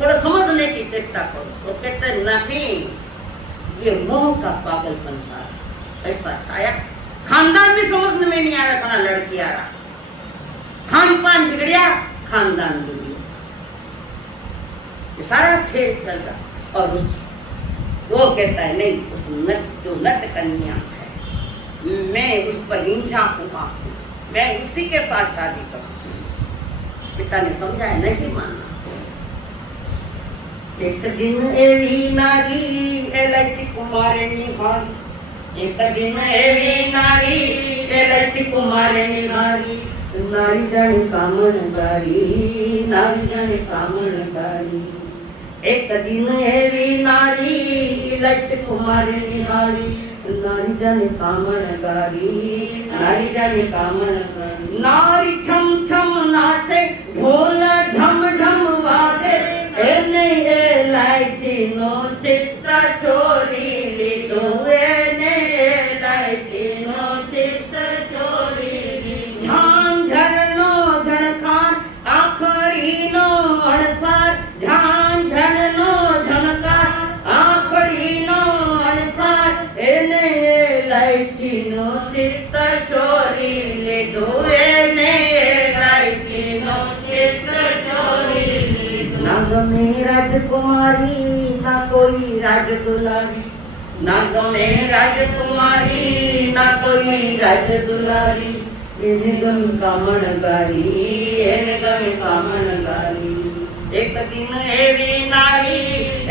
थोड़ा समझने की चेष्टा करो। वो कहते नहीं, ये मोह का पागलपन सा ऐसा छाया, खानदान भी समझ में नहीं आ रहा, खाना लड़की आ रहा, खान पान बिगड़िया, खानदान बिगड़िया, ये सारा खेल चल रहा। और वो कहता है नहीं, उस जो नट कन्या है मैं उस पर हिंसा हुआ, मैं उसी के साथ शादी करूं। पिता ने समझाया, नहीं मानना। एक दिन एवी नारी इलायची कुमारे निहारी, एक दिन एवी नारी इलायची कुमारे निहारी, नारी जाने कामणगारी, नारी जाने कामणगारी। एक दिन एवी नारी इलायची कुमारे निहारी, नारी जाने कामणगारी, नारी जाने कामणगारी। नारी छम छम नाचे, ढोल ढम ढम वागे, एने इलायची नो चित्ता चोरी लीधो, एने इलायची नो चित्ता चोरी लीधो। ध्यान झरनो झणकार, आखड़ी नो अणसार, ध्यान झरनो झणकार, आखड़ी नो अणसार, एने इलायची नो चित्ता चोरी लीधो, एने इलायची नो चित्ता चोरी लीधो। ना गमे राजकुमारी ना कोई राज दुलारी, ना गमे राजकुमारी ना कोई राज दुलारी, एने गमे कामणगारी, एने गमे कामणगारी। एक दिन एवी नारी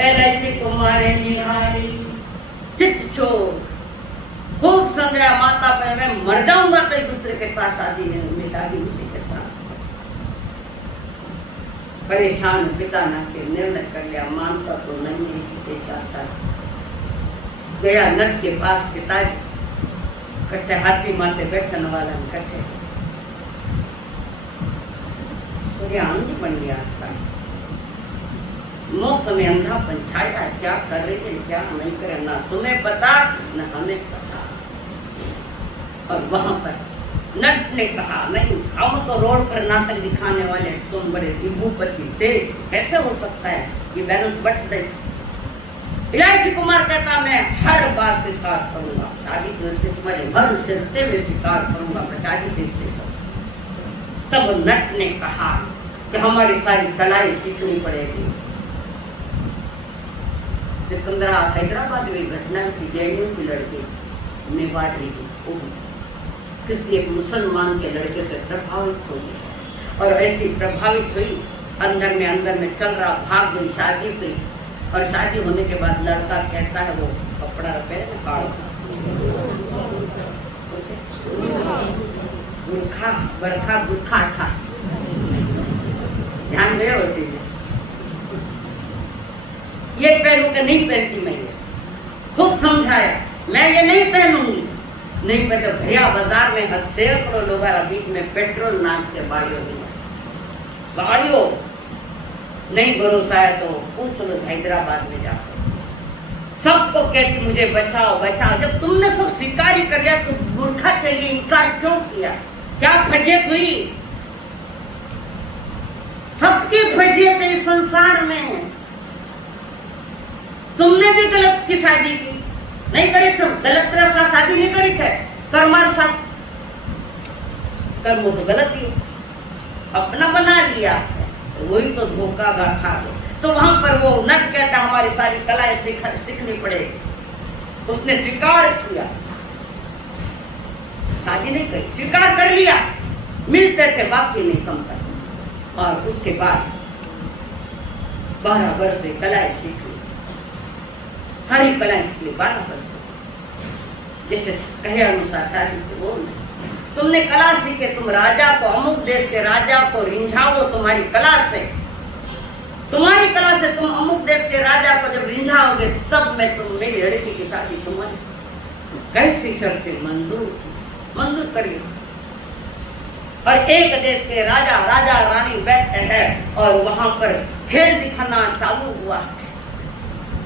इलायची कुमारे निहारी, चित छोड़ खूब समझाया माता पे, मैं मर जाऊंगा तो एक दूसरे के साथ शादी नहीं, मैं शादी उसी के साथ। परेशान पिता ने के निर्णय कर लिया, मानता तो नहीं इसी के साथ। गया नट के पास, पिताजी कट्टे हाथी माथे बैठने वाला कट्टे थोड़ी आंधी बन गया था, मुफ्त में अंधापन छाया, क्या कर रही है क्या नहीं करे, ना तुम्हें पता न हमें पता। और वहां पर नट ने कहा, नहीं हम तो रोड पर नाटक दिखाने वाले, तुम बड़े विभूपति से कैसे हो सकता है, ये बैलेंस बट गई। इलायची कुमार कहता, मैं हर बार से स्वीकार करूंगा, शादी के उसके तुम्हारे हर सिरते में स्वीकार करूंगा, मैं शादी कैसे करूं। तब नट ने कहा कि हमारी सारी कलाएं सीखनी पड़ेगी। सिकंदरा हैदराबाद में घटना की, जैनियों की लड़की मेवाड़ी की किसी एक मुसलमान के लड़के से प्रभावित हुई, और ऐसी प्रभावित हुई, अंदर में चल रहा, भाग गई शादी पे। और शादी होने के बाद लड़का कहता है, वो कपड़ा पहने गुरखा बरखा गुरखा था, ध्यान गए होते ये पहनू के नहीं पहनती, मैं ये खूब समझाया, मैं ये नहीं पहनूंगी, नहीं पहले भैया बाजार में हद सैकड़ों लोग बीच में पेट्रोल नाक के बाड़ियों नहीं भरोसा है तो पूछ लो हैदराबाद में जाकर, सबको कहती मुझे बचाओ बचाओ। जब तुमने सब स्वीकार कर लिया तो मूर्खा के लिए इनकार क्यों किया, क्या फजीयत हुई? सबकी फजीयत इस संसार में है। तुमने भी गलत की शादी की, नहीं करी तो गलत तरह से शादी नहीं करी थे, कर्मार साथ कर्मों तो गलत ही अपना बना लिया, वही तो धोखा खा लो। तो वहां पर वो नट कहता, हमारी सारी कलाएं सीखनी पड़ेगी। उसने स्वीकार किया, शादी नहीं करी, स्वीकार कर लिया, मिलते थे बाकी नहीं संपर्क। और उसके बाद 12 वर्ष से कलाएं सीख ली, सारी कलाएं सीख ली 12 वर्ष। जैसे कहे अनुसार शादी से बोल, तुमने कला सीखे, तुम राजा को, अमुक देश के राजा को रिंझाओ तुम्हारी कला से, तुम्हारी कला से तुम अमुक देश के राजा को जब रिंझाओगे तब मैं तुम मेरी लड़की की शादी तुम्हारी। कैसी शर्तें मंजूर करिए। और एक देश के राजा रानी बैठे हैं और वहां पर खेल दिखाना चालू हुआ।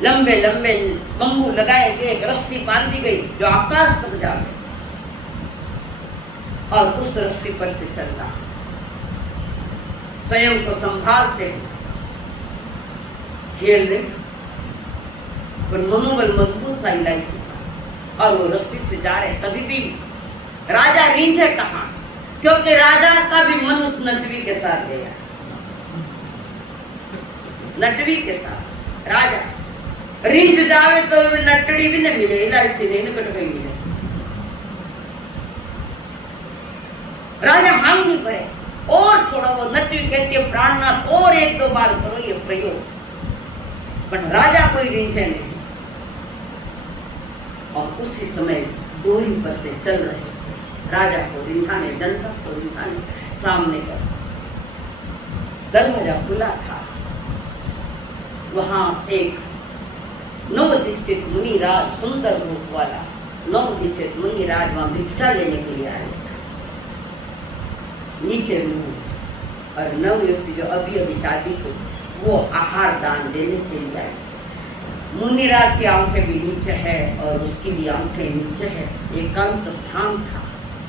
लंबे लंबे बंबू लगाए गए, एक रस्सी बांधी गई जो आकाश तक जा गई, और उस रस्सी पर से चलना, स्वयं को संभालते खेल नहीं, पर मनोबल मजबूत था इलायची का, और वो रस्सी से जा रहे। तभी भी राजा रीझे कहाँ, क्योंकि राजा का भी मन उस नटवी के साथ गया, नटवी के साथ। राजा रीझ जावे तो नटड़ी भी नहीं मिले, इलायची नहीं निकट गई मिले। राजा हांग नहीं पड़े, और थोड़ा वो नटवी कहती है प्राणनाथ, और 1-2 बार करो ये प्रयोग, पर राजा कोई रीझे नहीं। और उसी समय दूरी पर से चल रहे राजा को रिंझाने, जनता को रिंझाने, सामने का दरवाजा खुला था। वहां एक नवदीक्षित मुनिराज, सुंदर रूप वाला नवदीक्षित मुनिराज वहां भिक्षा लेने के लिए आए। नीचे रूप और नवयुवती जो अभी अभी शादी को, वो आहार दान देने के लिए आए। मुनिराज की आंखें भी नीचे है और उसकी भी आंखें नीचे है। एकांत स्थान था,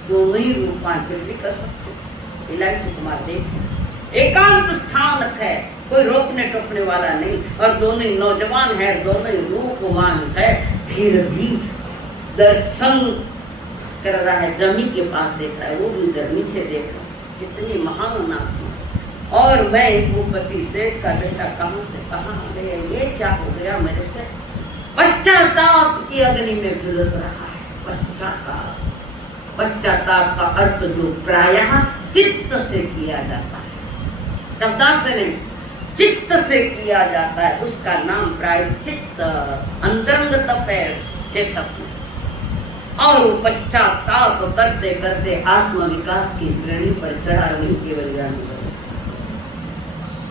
दोनों ही रूपांतर भी कर सकते। इलायची कुमार देख, एकांत स्थान है, कोई रोकने टोकने वाला नहीं, और दोनों ही नौजवान है, दोनों ही रूपवान है। फिर भी दर्शन कर रहा है, जमीन के पास देख रहा है, वो भी इधर नीचे देख रहा है। कितनी महान नाथ। और मैं भूपति सेठ का बेटा कहां से कहां आ गया, ये क्या हो गया मेरे से। पश्चाताप की अग्नि में झुलस रहा है। पश्चाताप, पश्चाताप का अर्थ जो प्रायः चित्त से किया जाता है, शब्दार्थ से नहीं, चित्त से किया जाता है, उसका नाम प्रायश्चित्त, अंतरंग तप है चेतक में। और पश्चाताप करते करते आत्म विकास की श्रेणी पर चढ़ा, नहीं केवल ज्ञान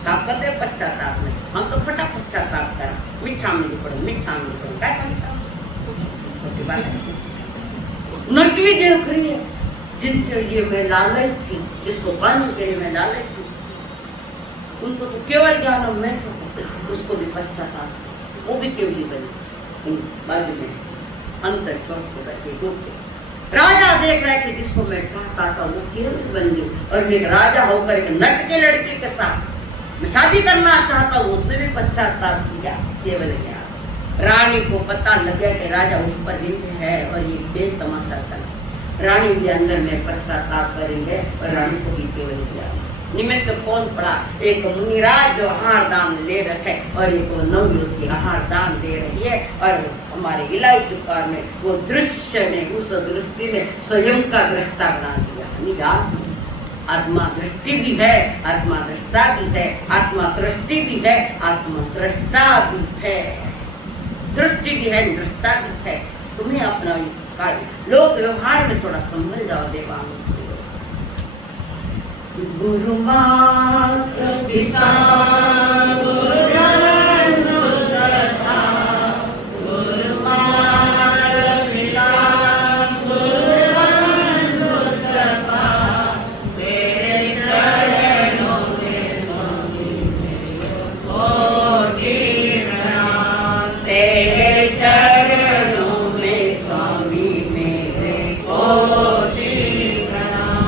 ताकत है पश्चाताप में। हम तो फटा पश्चाताप करा, मीठा में पड़ो, मीठा में पड़ो, क्या करता नटवी देख रही है, जिनके लिए मैं लालच थी, जिसको पाने के लिए मैं लालच थी, उनको तो केवल ज्ञान में उसको भी पश्चाताप, वो भी केवली बनी बाजू में अंतर चौक को बैठे डूबते। राजा देख रहा है कि जिसको मैं चाहता था वो केवल बन गई, और एक राजा होकर एक नट के लड़के के साथ मैं शादी करना चाहता हूँ, उसमें भी पश्चाताप किया, केवल क्या। रानी को पता लग गया कि राजा उस पर रिंग है और ये बेल तमाशा कर, रानी के अंदर में पश्चाताप करेंगे और रानी को भी केवल किया। निमित्त कौन पड़ा, एक मुनिराज जो आहार दान ले रखे और एक वो नवयुवती आहार दान दे रही है, और हमारे इलाही चुकार में वो दृश्य ने, उस दृष्टि ने स्वयं का दृष्टा बना दिया। आत्मा दृष्टि भी है, आत्मा दृष्टा भी है, आत्मा सृष्टि भी है, आत्मा सृष्टा भी है, दृष्टि भी है, दृष्टा भी है। तुम्हें अपना कार्य लोक व्यवहार में थोड़ा संभल जाओ देवांग। गुरु माता पिता गुरु सदा, गुरु माता पिता गुरु सदा, तेरे चरणों में स्वामी कोटि प्रणाम, तेरे चरणों में स्वामी मेरे कोटि प्रणाम।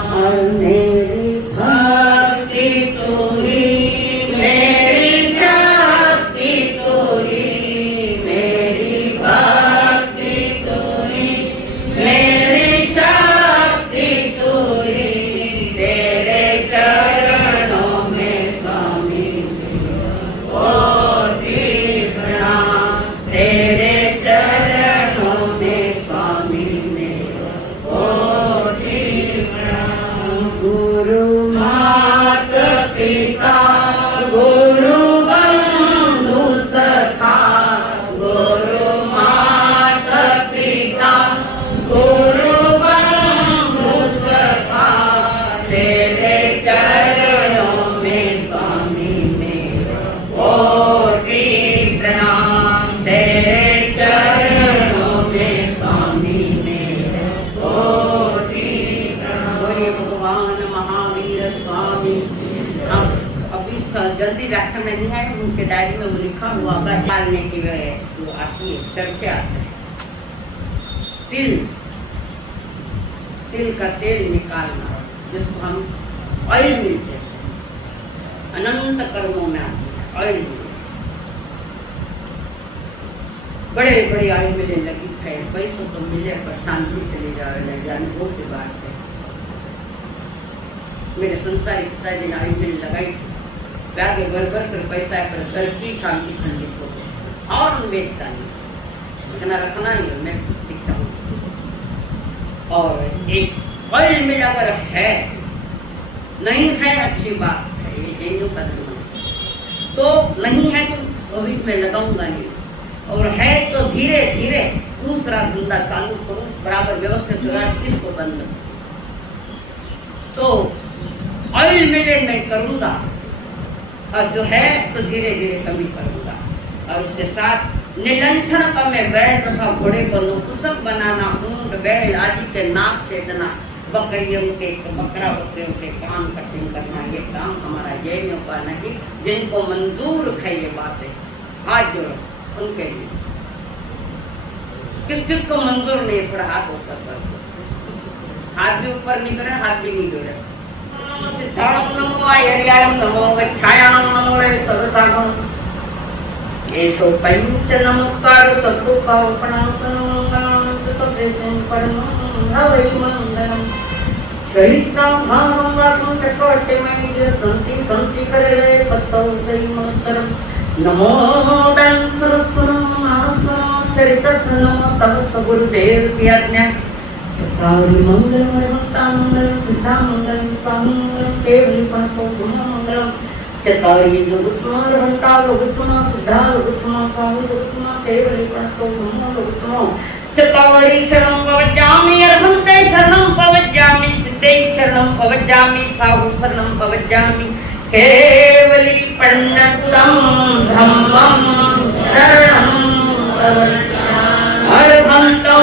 जल्दी व्याख्या में नहीं है, उनके डायरी में वो लिखा हुआ डालने की वो आती है चर्चा। तिल, तिल का तेल निकालना जिसको हम ऑयल मिलते हैं, अनंत कर्मों में आती है ऑयल। बड़े बड़े ऑयल मिलने लगी है, पैसों तो मिले पर शांति चली जाए जाने वो की बात है। मेरे संसारिक पिताजी ने ऑयल मिल लगाई, आगे बढ़ कर पैसा पर गलती शांति खंडित हो और बेचता नहीं, इतना रखना ही मैं दिखता हूँ। और एक ऑयल में अगर है नहीं है अच्छी बात है, ये हिंदू का धर्म है, तो नहीं है तो भविष्य में लगाऊंगा नहीं, और है तो धीरे धीरे दूसरा धंधा चालू करूँ, बराबर व्यवस्थित किसको बंद। तो ऑयल मिले मैं करूँगा, और जो है तो धीरे धीरे कमी करूंगा, और उसके साथ निलंठन का मैं बैल तथा घोड़े को नपुंसक बनाना, ऊंट बैल आदि के नाक छेदना, बकरियों के बकरा बकरियों के कान कटिंग करना, ये काम हमारा जैनियों का नहीं, जिनको मंजूर है ये बातें हाथ जोड़ो उनके लिए। किस किस को मंजूर नहीं, थोड़ा हाथ ऊपर कर, हाथ भी ऊपर नहीं करे, हाथ भी नहीं जोड़े। नमो आयर्यायं नमो गच्छायां नमो सर्वसागं, येषो पंच नमोकार सत्तुकावपणासनं सप्रेषं परमं भवै मंगलम्। चैत्रं भावं वासं चक्रवर्तिमयि सन्ति सन्ति करले पत्तौ दैमोत्तरम्। नमो दं सरस्वनं मानसं चरितस्य नमो तव गुरुदेव की आज्ञा। चतारि मंगलम सिद्धामंगलम सामंगलम केवली पनको गुणमंगलम। चतारि योगुत्तमा लोगुत्तमा सिद्धा लोगुत्तमा साहु लोगुत्तमा केवली पनको गुणमंगलम। चतारि शरणं पवज्जामि अर्हन्ते शरणं पवज्जामि सिद्धे शरणं पवज्जामि साहु शरणं पवज्जामि केवली पन्नतं धम्मं शरणं पवज्जामि। अर्हन्तो